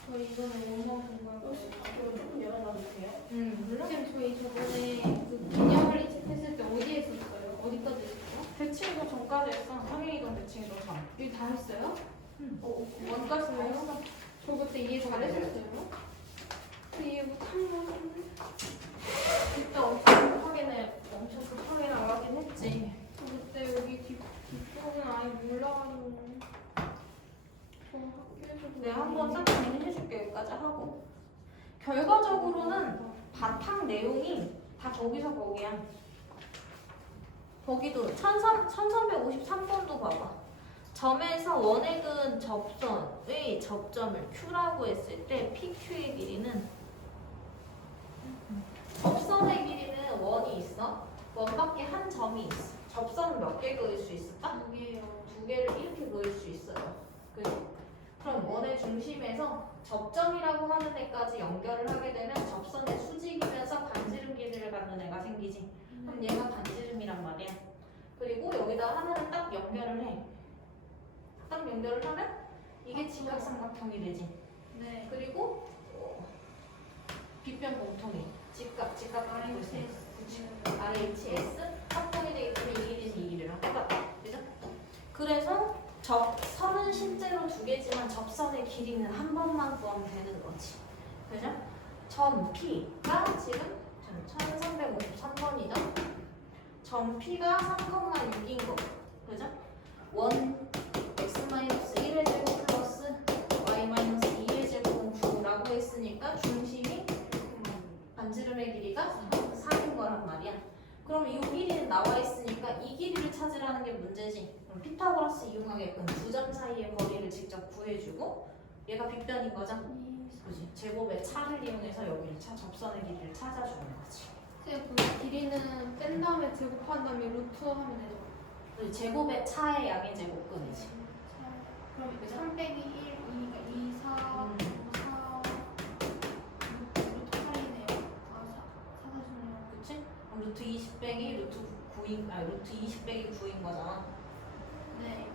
저 이번에 원만 본 거예요. 조금 열어놔도 돼요? 물론. 지금 저희 저번에 그 기념을 했을 때 어디에 했었어요? 어디까지 했어요? 대칭도 전까지 했어. 평행이동 대칭도 전. 여기 다 했어요? 원까지 다 했어. 저 그때 이해 잘했었어요? 그 이해 못한 거 같은데? 그때 엄청 급하게 나가긴 했지. 저 그때 여기 뒷부분 아예 몰라가지고 저 학교에서도 내가 한번 싹 정리해줄게. 여기까지 하고. 결과적으로는 바탕 내용이 다 거기서 거기야. 거기도 1353번도 봐봐. 점에서 원액은 접선의 접점을 Q라고 했을 때 PQ의 길이는 접선의 길이는 원이 있어. 원밖에 한 점이 있어. 접선은 몇 개 그릴 수 있을까? 두 개요. 두 개를 이렇게 그릴 수 있어요. 그지? 그럼 원의 중심에서 접점이라고 하는 애까지 연결을 하게 되면 접선의 수직이면서 반지름 길이를 갖는 애가 생기지. 그럼 얘가 반지름이란 말이야. 그리고 여기다 하나를 딱 연결을 해. 딱 연결을 하면 이게 직각삼각형이 되지. 네. 그리고 빗변 공통이 직각각형이 있어요. RHS 합동이 되기 때문에 이 길이는 이 길이랑 똑같다. 그죠? 그래서 접선은 실제로 두 개지만 접선의 길이는 한 번만 구하면 되는 거지. 그죠? 점 P가 지금 1353번이죠? 점 P가 3,6인 거. 그죠? 원 x-1의 제곱 플러스 y-2의 제곱은 9라고 했으니까 중심이 반지름의 길이가 4인 거란 말이야. 그럼 이 길이는 나와 있으니까 이 길이를 찾으라는 게 문제지. 그럼 피타고라스 이용하게끔 두 점 사이의 거리를 직접 구해주고 얘가 빗변인 거죠. 그지? 제곱의 차를 이용해서 여기를 접선의 길이를 찾아주는 거지. 그 길이는 뺀 다음에 제곱한 다음에 루트 하면 되죠. 그리고 제곱의 차의 양의 제곱근이지. 그럼 그죠? 3 빼기 1, 2가 2, 4, 4, 루트 8이네요. 아, 4, 4, 4, 그치? 그럼 루트 20 빼기 루트 9인, 아니 루트 20 빼기 9인 거잖아. 네.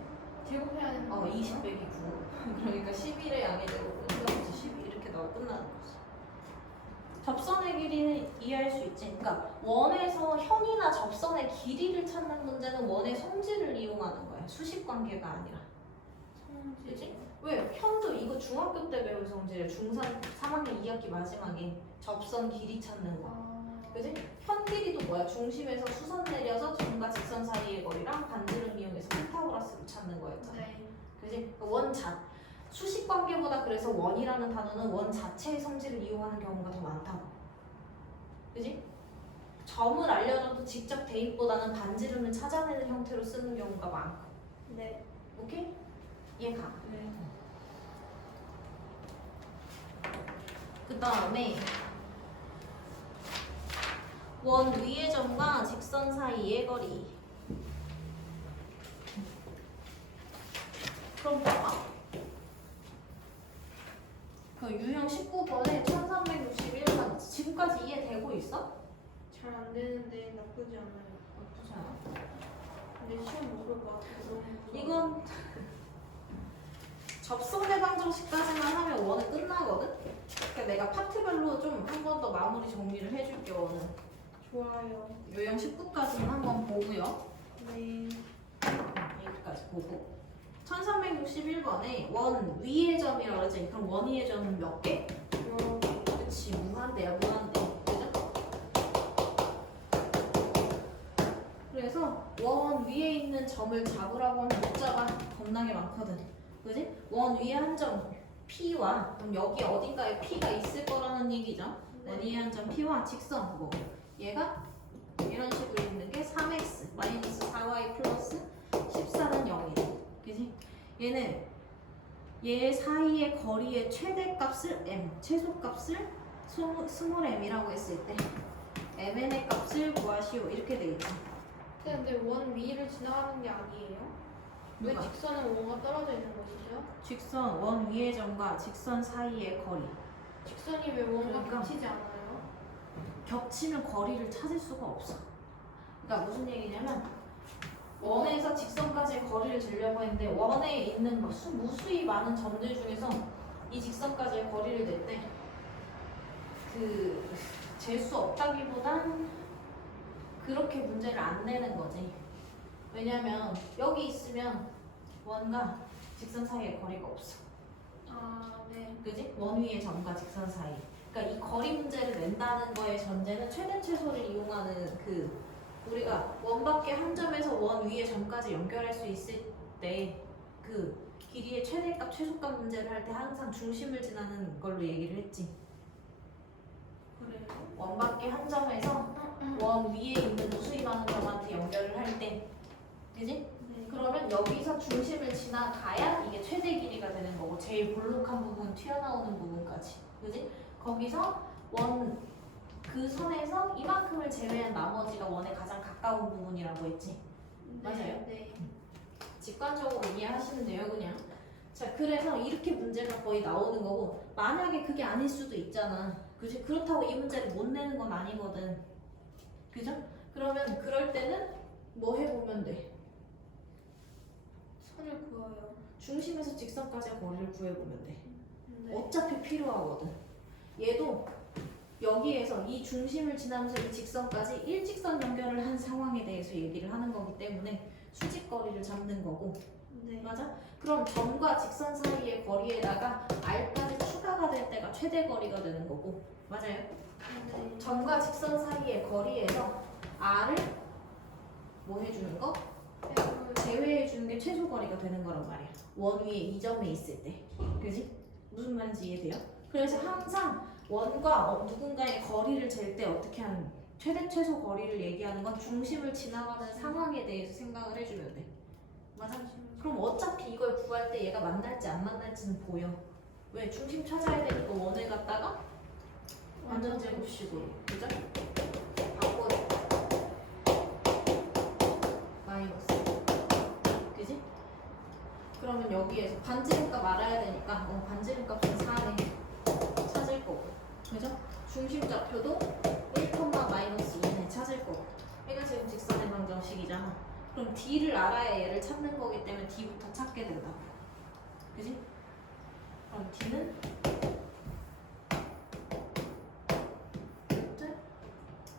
제곱해야 되는 거. 20 빼기 9. 그러니까 11의 양의 제곱은 12 이렇게 나오고 끝나는 거지. 접선의 길이는 이해할 수 있지. 그러니까 원에서 현이나 접선의 길이를 찾는 문제는 원의 성질을 이용하는 거야. 수식 관계가 아니라. 그지? 왜? 현도 이거 중학교 때 배운 성질이야. 중3 3학년 2학기 마지막에 접선 길이 찾는 거. 그지? 현 길이도 뭐야? 중심에서 수선 내려서 점과 직선 사이의 거리랑 반지름 이용해서 피타고라스를 찾는 거였잖아. 네. 그지? 수식 관계보다 그래서 원이라는 단어는 원 자체의 성질을 이용하는 경우가 더 많다고. 그지? 점을 알려줘도 직접 대입보다는 반지름을 찾아내는 형태로 쓰는 경우가 많고. 네. 오케이? 이해가? 네. 그 다음에 원 위의 점과 직선 사이의 거리. 그럼 봐봐. 그 유형 19번에 1361번 지금까지 이해되고 있어? 잘 안 되는데 나쁘지 않아요. 나쁘지 않아. 근데 시험 못 볼 것 같아서 너무 무서워. 이건 접선의 방정식까지만 하면 원은 끝나거든? 그러니까 내가 파트별로 좀 한 번 더 마무리 정리를 해줄게. 원은 좋아요. 유형 19까지는 한번 보고요. 네. 여기까지 보고 1361번에 원 위의 점이라고 그러지. 그럼 원 위의 점은 몇 개? 그치, 무한대야, 무한대. 그죠? 그래서 원 위에 있는 점을 잡으라고 하면 못 잡아. 겁나게 많거든. 그지? 원 위에 한 점 P와 그럼 여기 어딘가에 P가 있을 거라는 얘기죠. 네. 원 위에 한 점 P와 직선 뭐 얘가 이런 식으로 있는 게 3x 마이너스 4y 플러스 14는 0이래. 그지? 얘는 얘 사이의 거리의 최대값을 m, 최소값을 스몰 m이라고 했을 때 mn의 값을 구하시오. 이렇게 돼 있지. 근데 원 위를 지나가는 게 아니에요? 왜 누가? 직선은 원과 떨어져 있는 것이죠? 직선 원 위의 점과 직선 사이의 거리. 직선이 왜 원과 그러니까. 겹치지 않아요? 겹치면 거리를 찾을 수가 없어. 그러니까 무슨 얘기냐면 원에서 직선까지의 거리를 재려고 했는데 원에 있는 무수히 많은 점들 중에서 이 직선까지의 거리를 낼 때 그 재수 없다기보단 그렇게 문제를 안 내는 거지. 왜냐면 여기 있으면 원과 직선 사이의 거리가 없어. 아, 네. 그지? 원 위의 점과 직선 사이. 그러니까 이 거리 문제를 낸다는 거의 전제는 최대 최소를 이용하는 우리가 원밖에 한 점에서 원 위의 점까지 연결할 수 있을 때 그 길이의 최대값 최소값 문제를 할 때 항상 중심을 지나는 걸로 얘기를 했지. 그래요? 원밖에 한 점에서 원 위에 있는 무수히 많은 점한테 연결을 할 때, 그지? 네. 그럼 그러면 여기서 중심을 지나가야 이게 최대 길이가 되는 거고 제일 볼록한 부분 튀어나오는 부분까지 그지? 거기서 원 그 선에서 이만큼을 제외한 나머지가 원에 가장 가까운 부분이라고 했지. 맞아요? 네. 직관적으로 이해하시면 돼요 그냥. 자 그래서 이렇게 문제가 거의 나오는 거고 만약에 그게 아닐 수도 있잖아. 그지? 그렇다고 이 문제를 못 내는 건 아니거든. 그죠? 그러면 그럴 때는 뭐 해보면 돼? 선을 그어요. 중심에서 직선까지의 거리를 구해보면 돼. 네. 어차피 필요하거든. 얘도 여기에서 이 중심을 지나면서 이 직선까지 일직선 연결을 한 상황에 대해서 얘기를 하는 거기 때문에 수직거리를 잡는 거고 네. 맞아? 그럼 점과 직선 사이의 거리에다가 r까지 추가가 될 때가 최대 거리가 되는 거고 맞아요? 네. 점과 직선 사이의 거리에서 r을 뭐 해주는 거? 제외해 주는 게 최소 거리가 되는 거란 말이야. 원 위에 이 점에 있을 때. 그지? 무슨 말인지 이해돼요? 그래서 항상 원과 누군가의 거리를 잴 때 어떻게 하는 최대 최소 거리를 얘기하는 건 중심을 지나가는 상황에 대해서 생각을 해주면 돼. 맞아? 그럼 어차피 이걸 구할 때 얘가 만날지 안 만날지는 보여. 왜? 중심 찾아야 되니까 원을 갖다가 완전 제곱식으로. 그죠? 바꿔. 마이너스. 그지? 그러면 여기에서 반지름값 알아야 되니까 반지름값은 4네 찾을 거고 그죠? 중심 좌표도 1,-2에 찾을 거고 얘가 지금 직선의 방정식이잖아. 그럼 D를 알아야 얘를 찾는 거기 때문에 D부터 찾게 된다고. 그지? 그럼 D는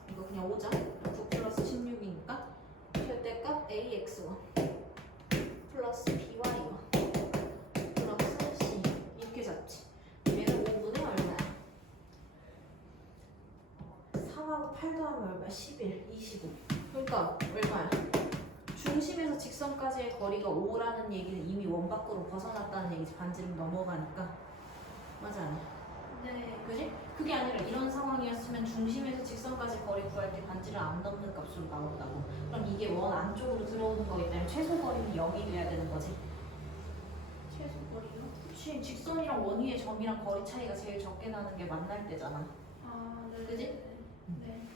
이거 그냥 5점 9 플러스 16이니까 절대값 AX1 플러스 BY1 플러스 C 이렇게 잡지. 얘는 5분의 얼마야? 3하고 8 더하면 얼마야? 11, 25 그러니까 얼마야? 중심에서 직선까지의 거리가 5라는 얘기는 이미 원 밖으로 벗어났다는 얘기지. 반지름 넘어가니까 맞아. 네. 그지? 그게 아니라 이런 상황이었으면 중심에서 직선까지 거리 구할 때 반지를 안 넘는 값으로 나온다고. 그럼 이게 원 안쪽으로 들어오는 거기 때문에 최소 거리는 0이 돼야 되는 거지. 최소 거리요? 그치. 직선이랑 원 위의 점이랑 거리 차이가 제일 적게 나는 게 만날 때잖아. 아, 네. 그지? 네.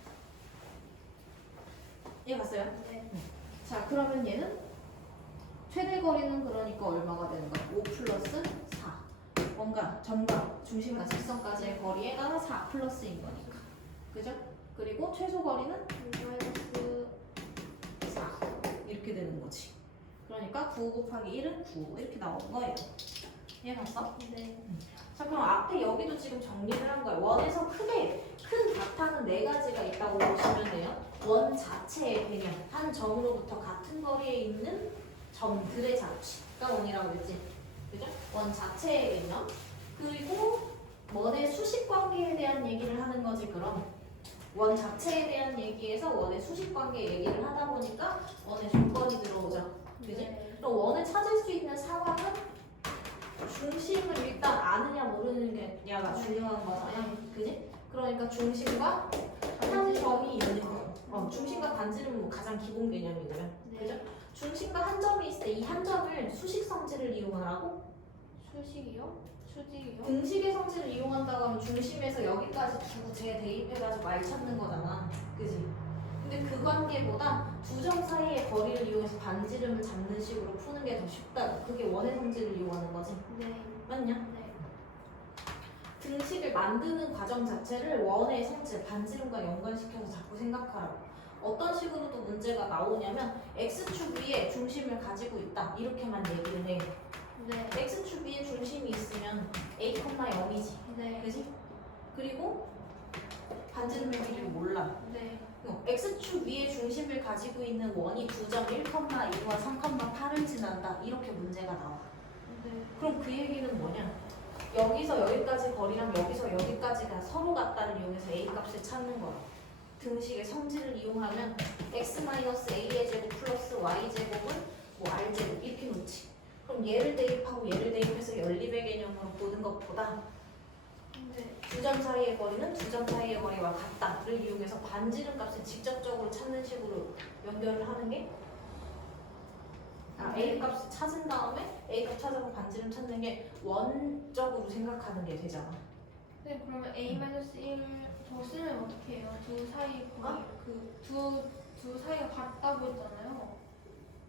이해 갔어요? 네. 자 그러면 얘는 최대 거리는 그러니까 얼마가 되는 거야? 5 플러스 4 뭔가 점과 중심과 직선까지의 거리에다가 4 플러스인 거니까 그죠? 그리고 최소 거리는 마이너스 4 이렇게 되는 거지. 그러니까 9 곱하기 1은 9 이렇게 나오는 거예요. 이해 갔어? 네. 자 그럼 앞에 여기도 지금 정리를 한 거예요. 원에서 크게 큰 바탕은 4가지가 있다고 보시면 돼요. 원 자체의 개념, 한 점으로부터 같은 거리에 있는 점들의 자취가 원이라고 그랬지. 그죠? 원 자체의 개념. 그리고 원의 수식 관계에 대한 얘기를 하는 거지. 그럼 원 자체에 대한 얘기에서 원의 수식 관계 얘기를 하다 보니까 원의 조건이 들어오죠. 그지? 네. 그럼 원을 찾을 수 있는 상황은 중심을 일단 아느냐 모르느냐가 중요한 거잖아. 그지? 그러니까 중심과 한 점이 있는 거. 중심과 반지름은 뭐 가장 기본 개념이고요. 네. 그죠? 중심과 한 점이 있을 때 이 한 점을 수식 성질을 이용하라고? 수식이요? 수직이요? 등식의 성질을 이용한다고 하면 중심에서 여기까지 두고 재 대입해가지고 알 찾는 거잖아. 그지? 근데 그 관계보다 두 점 사이의 거리를 이용해서 반지름을 잡는 식으로 푸는 게 더 쉽다. 그게 원의 성질을 이용하는 거지. 네. 맞냐? 네. 등식을 만드는 과정 자체를 원의 성질, 반지름과 연관시켜서 자꾸 생각하라고. 어떤 식으로도 문제가 나오냐면 x축 위에 중심을 가지고 있다 이렇게만 얘기를 해. 네. x축 위에 중심이 있으면 a, 0이지. 네. 그지? 그리고 반지름의 길이를 몰라. 네. x축 위에 중심을 가지고 있는 원이 두 점 1,2와 3,8을 지난다. 이렇게 문제가 나와. 네. 그럼 그 얘기는 뭐냐? 여기서 여기까지 거리랑 여기서 여기까지가 서로 같다를 이용해서 a 값을 찾는 거야. 등식의 성질을 이용하면 x-a의 제곱 플러스 y 제곱은 뭐 r 제곱 이렇게 놓지. 그럼 얘를 대입하고 얘를 대입해서 연립의 개념으로 보는 것보다 네. 두 점 사이의 거리는 두 점 사이의 거리와 같다를 이용해서 반지름 값을 직접적으로 찾는 식으로 연결을 하는 게 그러니까 A 값을 찾은 다음에 A 값 찾아서 반지름 찾는 게 원적으로 생각하는 게 되잖아. 네, 그러면 A-1 저 쓰면 어떻게 해요? 두 사이 거리 두 사이가 같다고 했잖아요.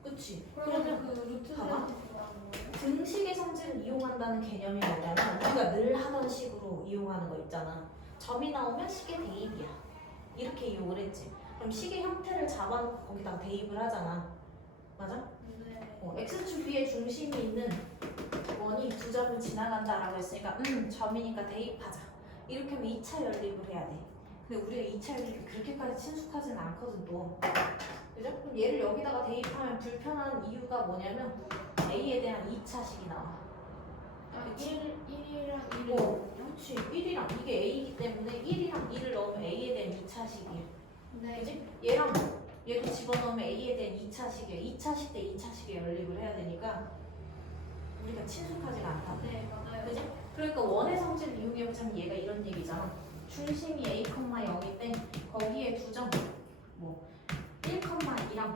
그치? 그러면 그러면 그 루트 봐봐. 세서 들어가는 거예요? 등식의 성질을 이용한다는 개념이 뭐냐면 우리가 늘 하던 식으로 이용하는 거 있잖아. 점이 나오면 식의 대입이야. 이렇게 이용을 했지. 그럼 식의 형태를 잡아놓고 거기다가 대입을 하잖아. 맞아? 네. x축 B의 중심이 있는 원이 두 점을 지나간다라고 했으니까 점이니까 대입하자. 이렇게 하면 2차 연립을 해야 돼. 근데 우리가 2차 연립이 그렇게까지 친숙하지는 않거든 또. 그죠? 그럼 얘를 여기다가 대입하면 불편한 이유가 뭐냐면 A에 대한 2차식이 나와. 아, 그치? 1이랑 1이거든요? 그치. 1이랑 이게 A이기 때문에 1이랑 2를 넣으면 A에 대한 2차식이야. 네. 그지? 얘도 집어넣으면 A에 대한 2차식이야. 2차식 대 2차식에 연립을 해야 되니까 우리가 친숙하지가 않다. 네, 맞아요. 그지? 그러니까 원의 성질을 이용해보자면 얘가 이런 얘기잖아. 중심이 A, 0일 때 거기에 두 점, 뭐 1,2랑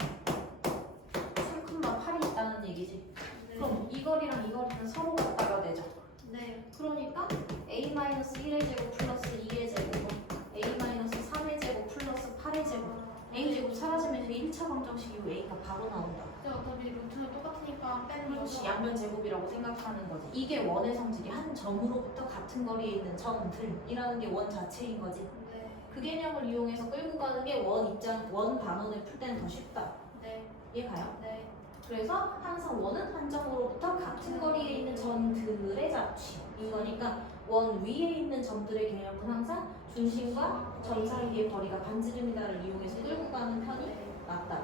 3,8이 있다는 얘기지. 네. 그럼 이 거리랑 이 거리는 서로 같다가 되죠. 네. 그러니까 A-1의 제곱 플러스 2의 제곱 A-3의 제곱 플러스 8의 제곱 A 제곱 사라지면서 1차 방정식 이후 A가 바로 나온다. 근데 어차피 루트는 똑같으니까 빼는 그렇지. 거죠. 양변 제곱이라고 생각하는 거지. 이게 원의 성질이 한 점으로부터 같은 거리에 있는 점들이라는 게 원 자체인 거지. 네. 그 개념을 이용해서 끌고 가는 게 원 반원을 풀 때는 더 쉽다. 네. 이해가요? 네. 그래서 항상 원은 한 점으로부터 같은 거리에 있는 점들의 잡지인 거니까 원 위에 있는 점들의 개념은 항상 중심과 점 사이의 거리가 반지름이다를 이용해서 끌고 가는 편이 낫다.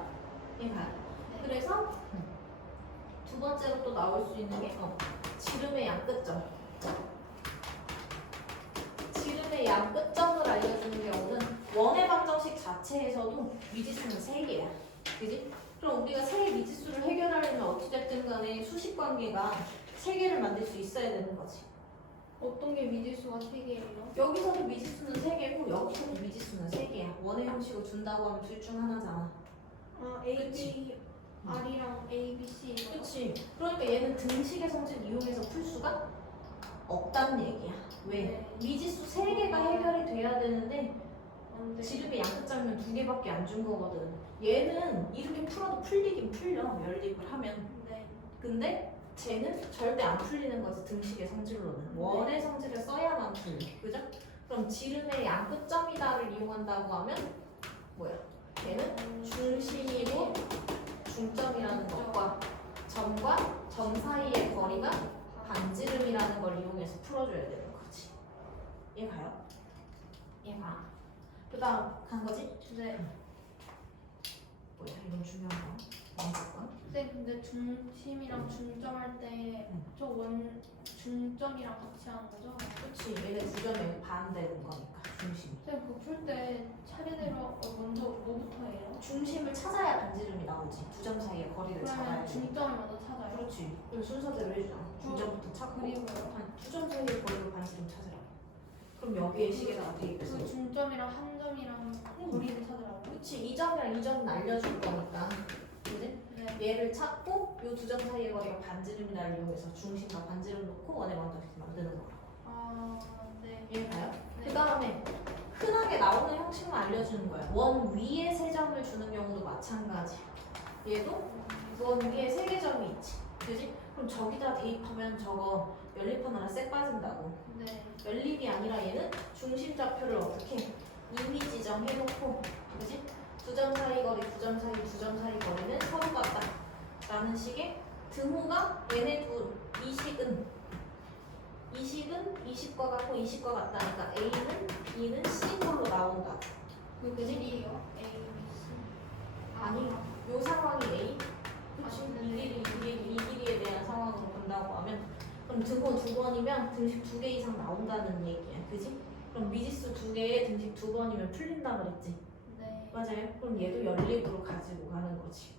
이해가요? 그래서 두 번째로 또 나올 수 있는 게 지름의 양끝점. 지름의 양끝점을 알려주는 경우는 원의 방정식 자체에서도 미지수는 3개야. 그지? 그럼 우리가 세 개의 미지수를 해결하려면 어찌됐든 간에 수식 관계가 3개를 만들 수 있어야 되는 거지. 어떤 게 미지수가 3개예요? 여기서도 미지수는 3개고 여기서도 미지수는 3개야. 원의 형식을 준다고 하면 둘 중 하나잖아. 아, A, 그치. B, R이랑 A, B, C 이거. 그치? 그러니까 얘는 등식의 성질을 이용해서 풀 수가 없다는 얘기야. 왜? 네. 미지수 3개가 해결이 돼야 되는데 안 돼. 지름의 양끝점이면 2개밖에 안 준 거거든. 얘는 이렇게 풀어도 풀리긴 풀려. 연립을 하면. 네. 근데 쟤는 절대 안 풀리는 거지. 등식의 성질로는. 원의 성질을 써야만 풀려. 그죠? 그럼 지름의 양끝점이다를 이용한다고 하면 뭐야? 얘는 중심이고 중점이라는 것과 점과 점 사이의 거리가 반지름이라는 걸 이용해서 풀어줘야 되는 거지. 이해가요? 이해가. 그 다음 간 거지? 네. 뭐야 이건 중요한 거. 무조건. 근데 중심이랑 중점 할 때 저 원 중점이랑 같이 하는 거죠? 그치. 얘네 두 점에 반대는 거니까 중심. 근데 그거 풀 때 차례대로 먼저 뭐부터 해요? 중심을 찾아야 반지름이 나오지. 두 점 사이의 거리를 그러면 잡아야지. 중점을 먼저 찾아요? 그렇지. 그럼 순서대로 해주잖아. 중점부터 찾고 그리고요? 두 점 사이의 거리로 반지름 찾으라. 그럼 여기에 식에다가 대입해서. 그 중점이랑 한 점이랑 거리를 찾으라고요? 그치. 이 점이랑 이 점은 알려줄 거니까. 그지? 네. 얘를 찾고 요 두 점 사이의 거리가 반지름이다를 이용해서 중심과 반지름 놓고 원의 방정식 만드는 거야. 아, 네. 이해가요? 네. 그 다음에 흔하게 나오는 형식만 알려주는 거야. 원 위에 세 점을 주는 경우도 마찬가지. 얘도 원 위에 세 개 점이 있지. 그지? 그럼 저기다 대입하면 저거 연립하느라 쎄 빠진다고. 네. 연립이 아니라 얘는 중심 좌표를 어떻게 이미 지정해놓고, 그지? 두 점 사이 거리, 두 점 사이, 두 점 사이 거리는 서로 같다. 라는 식의 등호가 얘네 이 식은 20과 같고 20과 같다니까 A는 B는 C꼴로 나온다. 그 길이요? A, B, C. 아니, 요 상황이 A. 그치? 네. 이 길이에 대한 상황으로 본다고 하면 그럼 등호 2번이면 등식 2개 이상 나온다는 얘기야. 그지? 그럼 미지수 2개에 등식 2번이면 풀린다 그랬지? 네. 맞아요. 그럼 얘도 연립으로 가지고 가는 거지.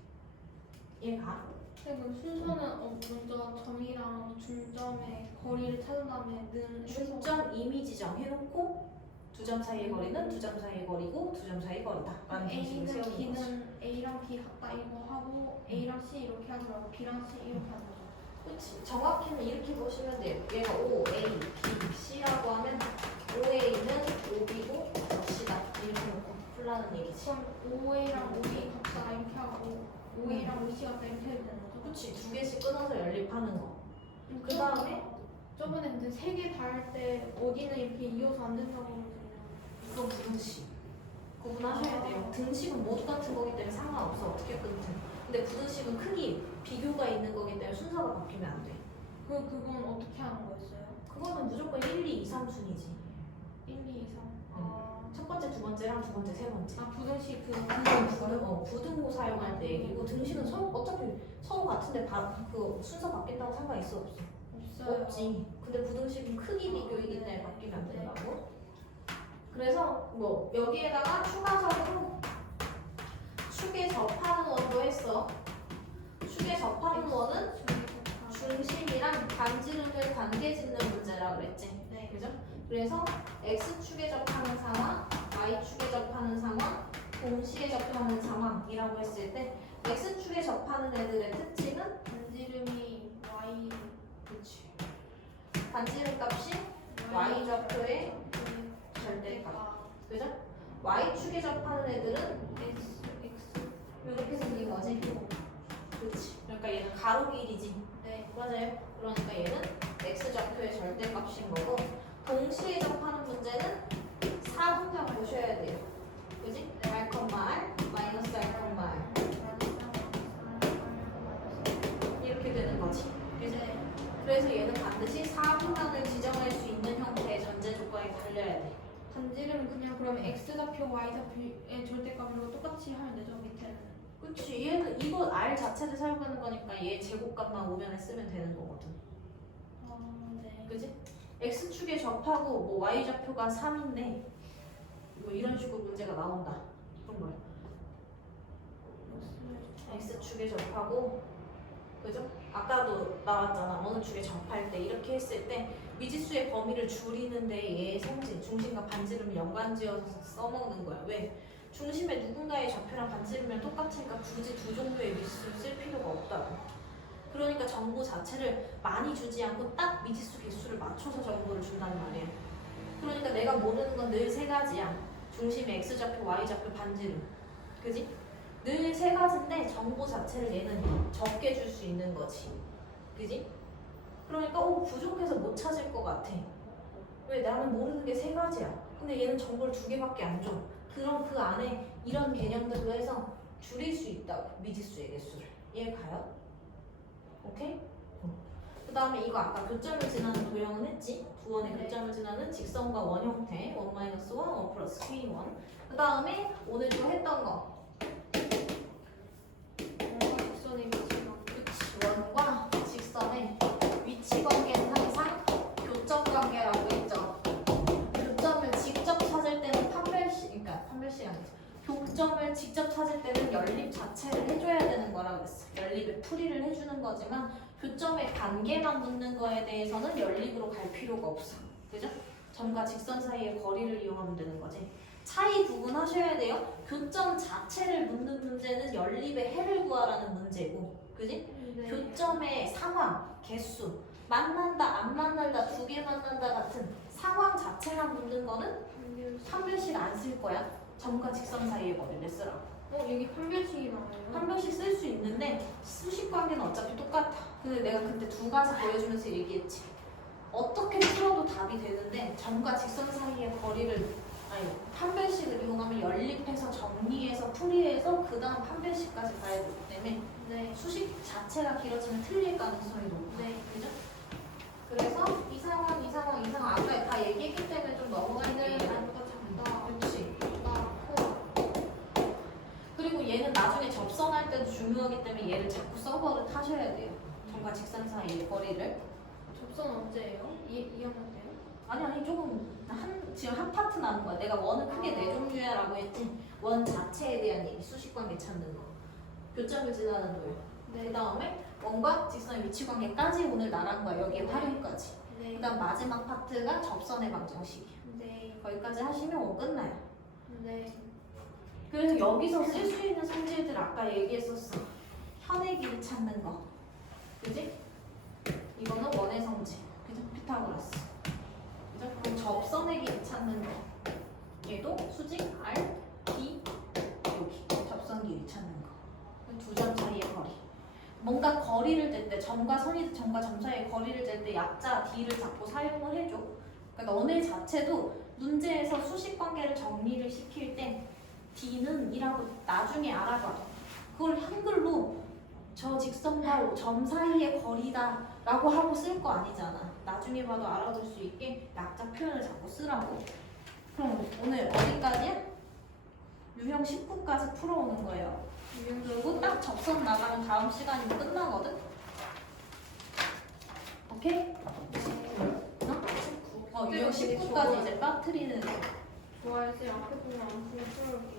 얘가 그 순서는 먼저 점이랑 중점의 거리를 찾은 다음에 는 해서 중점 이미 지정해놓고 두 점 사이의 거리는 두 점 사이의 거리고 두 점 사이의 거리다 라는 공식을 A는 세우는 거지. B는 A랑 B 같다 이거 하고 A랑 C 이렇게 하지 말고 B랑 C 이렇게 하는 거죠. 그치. 정확히는 이렇게 보시면 돼요. 얘가 O, A, B, C라고 하면 OA는 OB고 C다 이렇게 놓고 풀라는 얘기지. 그럼 OA랑 OB 같다 이렇게 하고 OA랑 OC 같다 이렇게 해도 되는 거죠? 그치. 두 개씩 끊어서 연립하는 거. 그 다음에 저번에 근데 세 개 다 할 때 어디는 이렇게 이어서 안 된다고 그러거든요. 이건 부등식. 구분하셔야 돼요. 등식은 모두 같은 거기 때문에 상관없어. 어떻게 끊든. 근데 부등식은 크기, 비교가 있는 거기 때문에 순서가 바뀌면 안 돼. 그건 어떻게 하는 거였어요? 그거는 무조건 1, 2, 3 순이지. 1, 2, 3. 첫 번째, 두 번째랑 두 번째, 세 번째. 부등식 그건 부등호 사용할 때 얘기고 등식은 서로 어차피 서로 같은데 그 순서 바뀐다고 상관 있어 없어? 없어요. 없지. 근데 부등식은 크기 비교이기 때문에 바뀌면 안 된다고. 그래서 뭐 여기에다가 추가적으로 축에 접하는 원도 했어. 축에 접하는 원은 중심이랑 반지름을 관계 짓는 문제라 그랬지. 네. 그죠? 그래서 x축에 접하는 상황, y축에 접하는 상황, 동시에 접하는 상황이라고 했을 때 x축에 접하는 애들의 특징은 반지름이 Y 그치. 반지름 값이 y좌표의 절대값. 그죠? y축에 접하는 애들은 X 이렇게 생긴 거지. 그치. 그러니까 얘는 가로 길이지. 네. 맞아요. 그러니까 얘는 x좌표의 절대값인 거고 동시에 접하는 문제는 4분면 보셔야 돼요. 그지? R, 마이너스 R, 이렇게 되는 거지. 그지? 그래서 얘는 반드시 4분면을 지정할 수 있는 형태의 전제 조건에 달려야 돼. 반지름은 그냥 그러면 X좌표, Y좌표의 절대값으로 똑같이 하면 되죠, 밑에는. 그치. 얘는 이거 R 자체를 사용하는 거니까 얘 제곱값만 오면에 쓰면 되는 거거든. 네. 그지? X축에 접하고 뭐 Y좌표가 3인데 뭐 이런 식으로 문제가 나온다. 그런 거야. X축에 접하고 그죠? 아까도 나왔잖아. 어느 축에 접할 때 이렇게 했을 때 미지수의 범위를 줄이는데 얘 성질, 중심과 반지름을 연관지어서 써먹는 거야. 왜? 중심에 누군가의 좌표랑 반지름이랑 똑같으니까 굳이 두 종류의 미지수를 쓸 필요가 없다고. 그러니까 정보 자체를 많이 주지 않고 딱 미지수 개수를 맞춰서 정보를 준단 말이야. 그러니까 내가 모르는 건 늘 세 가지야. 중심의 X좌표, Y좌표, 반지름. 그지? 늘 세 가지인데 정보 자체를 얘는 적게 줄 수 있는 거지. 그지? 그러니까 부족해서 못 찾을 것 같아. 왜? 나는 모르는 게 세 가지야. 근데 얘는 정보를 두 개밖에 안 줘. 그럼 그 안에 이런 개념들로 해서 줄일 수 있다고. 미지수의 개수를. 이해 가요? 오케이? 그 다음에 이거 아까 교점을 지나는 도형은 했지? 두 원의 네. 교점을 지나는 직선과 원 형태 1-1, 1 플러스 K1. 그 다음에 오늘 또 했던 거 직선의 위치가. 그치, 원과 직선의 위치 관계는 항상 교점 관계라고 했죠. 교점을 직접 찾을 때는 판별식 아니죠. 교점을 직접 찾을 때는 연립 자체를 해줘야 되는 거라고 했어. 연립의 풀이를 해주는 거지만 교점의 관계만 묻는 거에 대해서는 연립으로 갈 필요가 없어. 그죠? 점과 직선 사이의 거리를 이용하면 되는 거지. 차이 구분하셔야 돼요. 교점 자체를 묻는 문제는 연립의 해를 구하라는 문제고, 그지? 네. 교점의 상황, 개수, 만난다, 안 만난다, 두 개 만난다 같은 상황 자체만 묻는 거는 판별식 안 쓸 거야. 점과 직선 사이의 거리를 쓰라고. 여기 판별식이 나와요. 판별식 쓸 수 있는데 수식 관계는 어차피 똑같아. 근데 내가 그때 두 가지 보여주면서 얘기했지. 어떻게 풀어도 답이 되는데 점과 직선 사이의 거리를 판별식을 이용하면 연립해서 정리해서 풀이해서 그 다음 판별식까지 가야 되기 때문에 네. 수식 자체가 길어지면 틀릴 가능성이 높아. 네. 그죠? 그래서 이 상황 아까 다 얘기했기 때문에 좀 넘어가는데 작다. 그렇지. 작고. 그리고 얘는 나중에 접선할 때도 중요하기 때문에 얘를 자꾸 서버를 타셔야 돼요. 점과 직선 사이의 거리를. 접선 언제예요? 2학년 때요? 아니 조금 지금 한 파트 남은 거야. 내가 원은 크게 네 종류야라고 했지. 원 자체에 대한 얘기, 수식 관계 찾는 거. 교점을 지나는 거예요. 그 다음에 원과 직선의 위치 관계까지 오늘 나란 거야. 여기에 활용까지. 네. 그 다음 마지막 파트가 접선의 방정식이야. 네. 거기까지 하시면 끝나요. 네. 그래서 여기서 쓸 수 있는 성질들 아까 얘기했었어. 현의 길이 찾는 거. 그지? 이거는 원의 성질. 그죠? 피타고라스. 그죠? 그럼 접선의 길이 찾는 거. 얘도 수직 R, D, 여기. 접선 길이 찾는 거. 두 점 사이의 거리. 뭔가 거리를 잴 때, 점과 선이든 점과 점 사이의 거리를 잴 때 약자 D를 자꾸 사용을 해줘. 그러니까 너네 자체도 문제에서 수식 관계를 정리를 시킬 때 D는 이라고 나중에 알아봐. 그걸 한글로 저 직선과 점 사이의 거리다 라고 하고 쓸 거 아니잖아. 나중에 봐도 알아둘 수 있게 약자 표현을 자꾸 쓰라고. 그럼 오늘 어디까지야? 유형 19까지 풀어오는 거예요. 그리고 딱 접선 나가면 다음 시간이면 끝나거든? 오케이? 유형 19까지 이제 빠트리는 좋아요. 쌤 앞에 보면 안 풀어볼게요.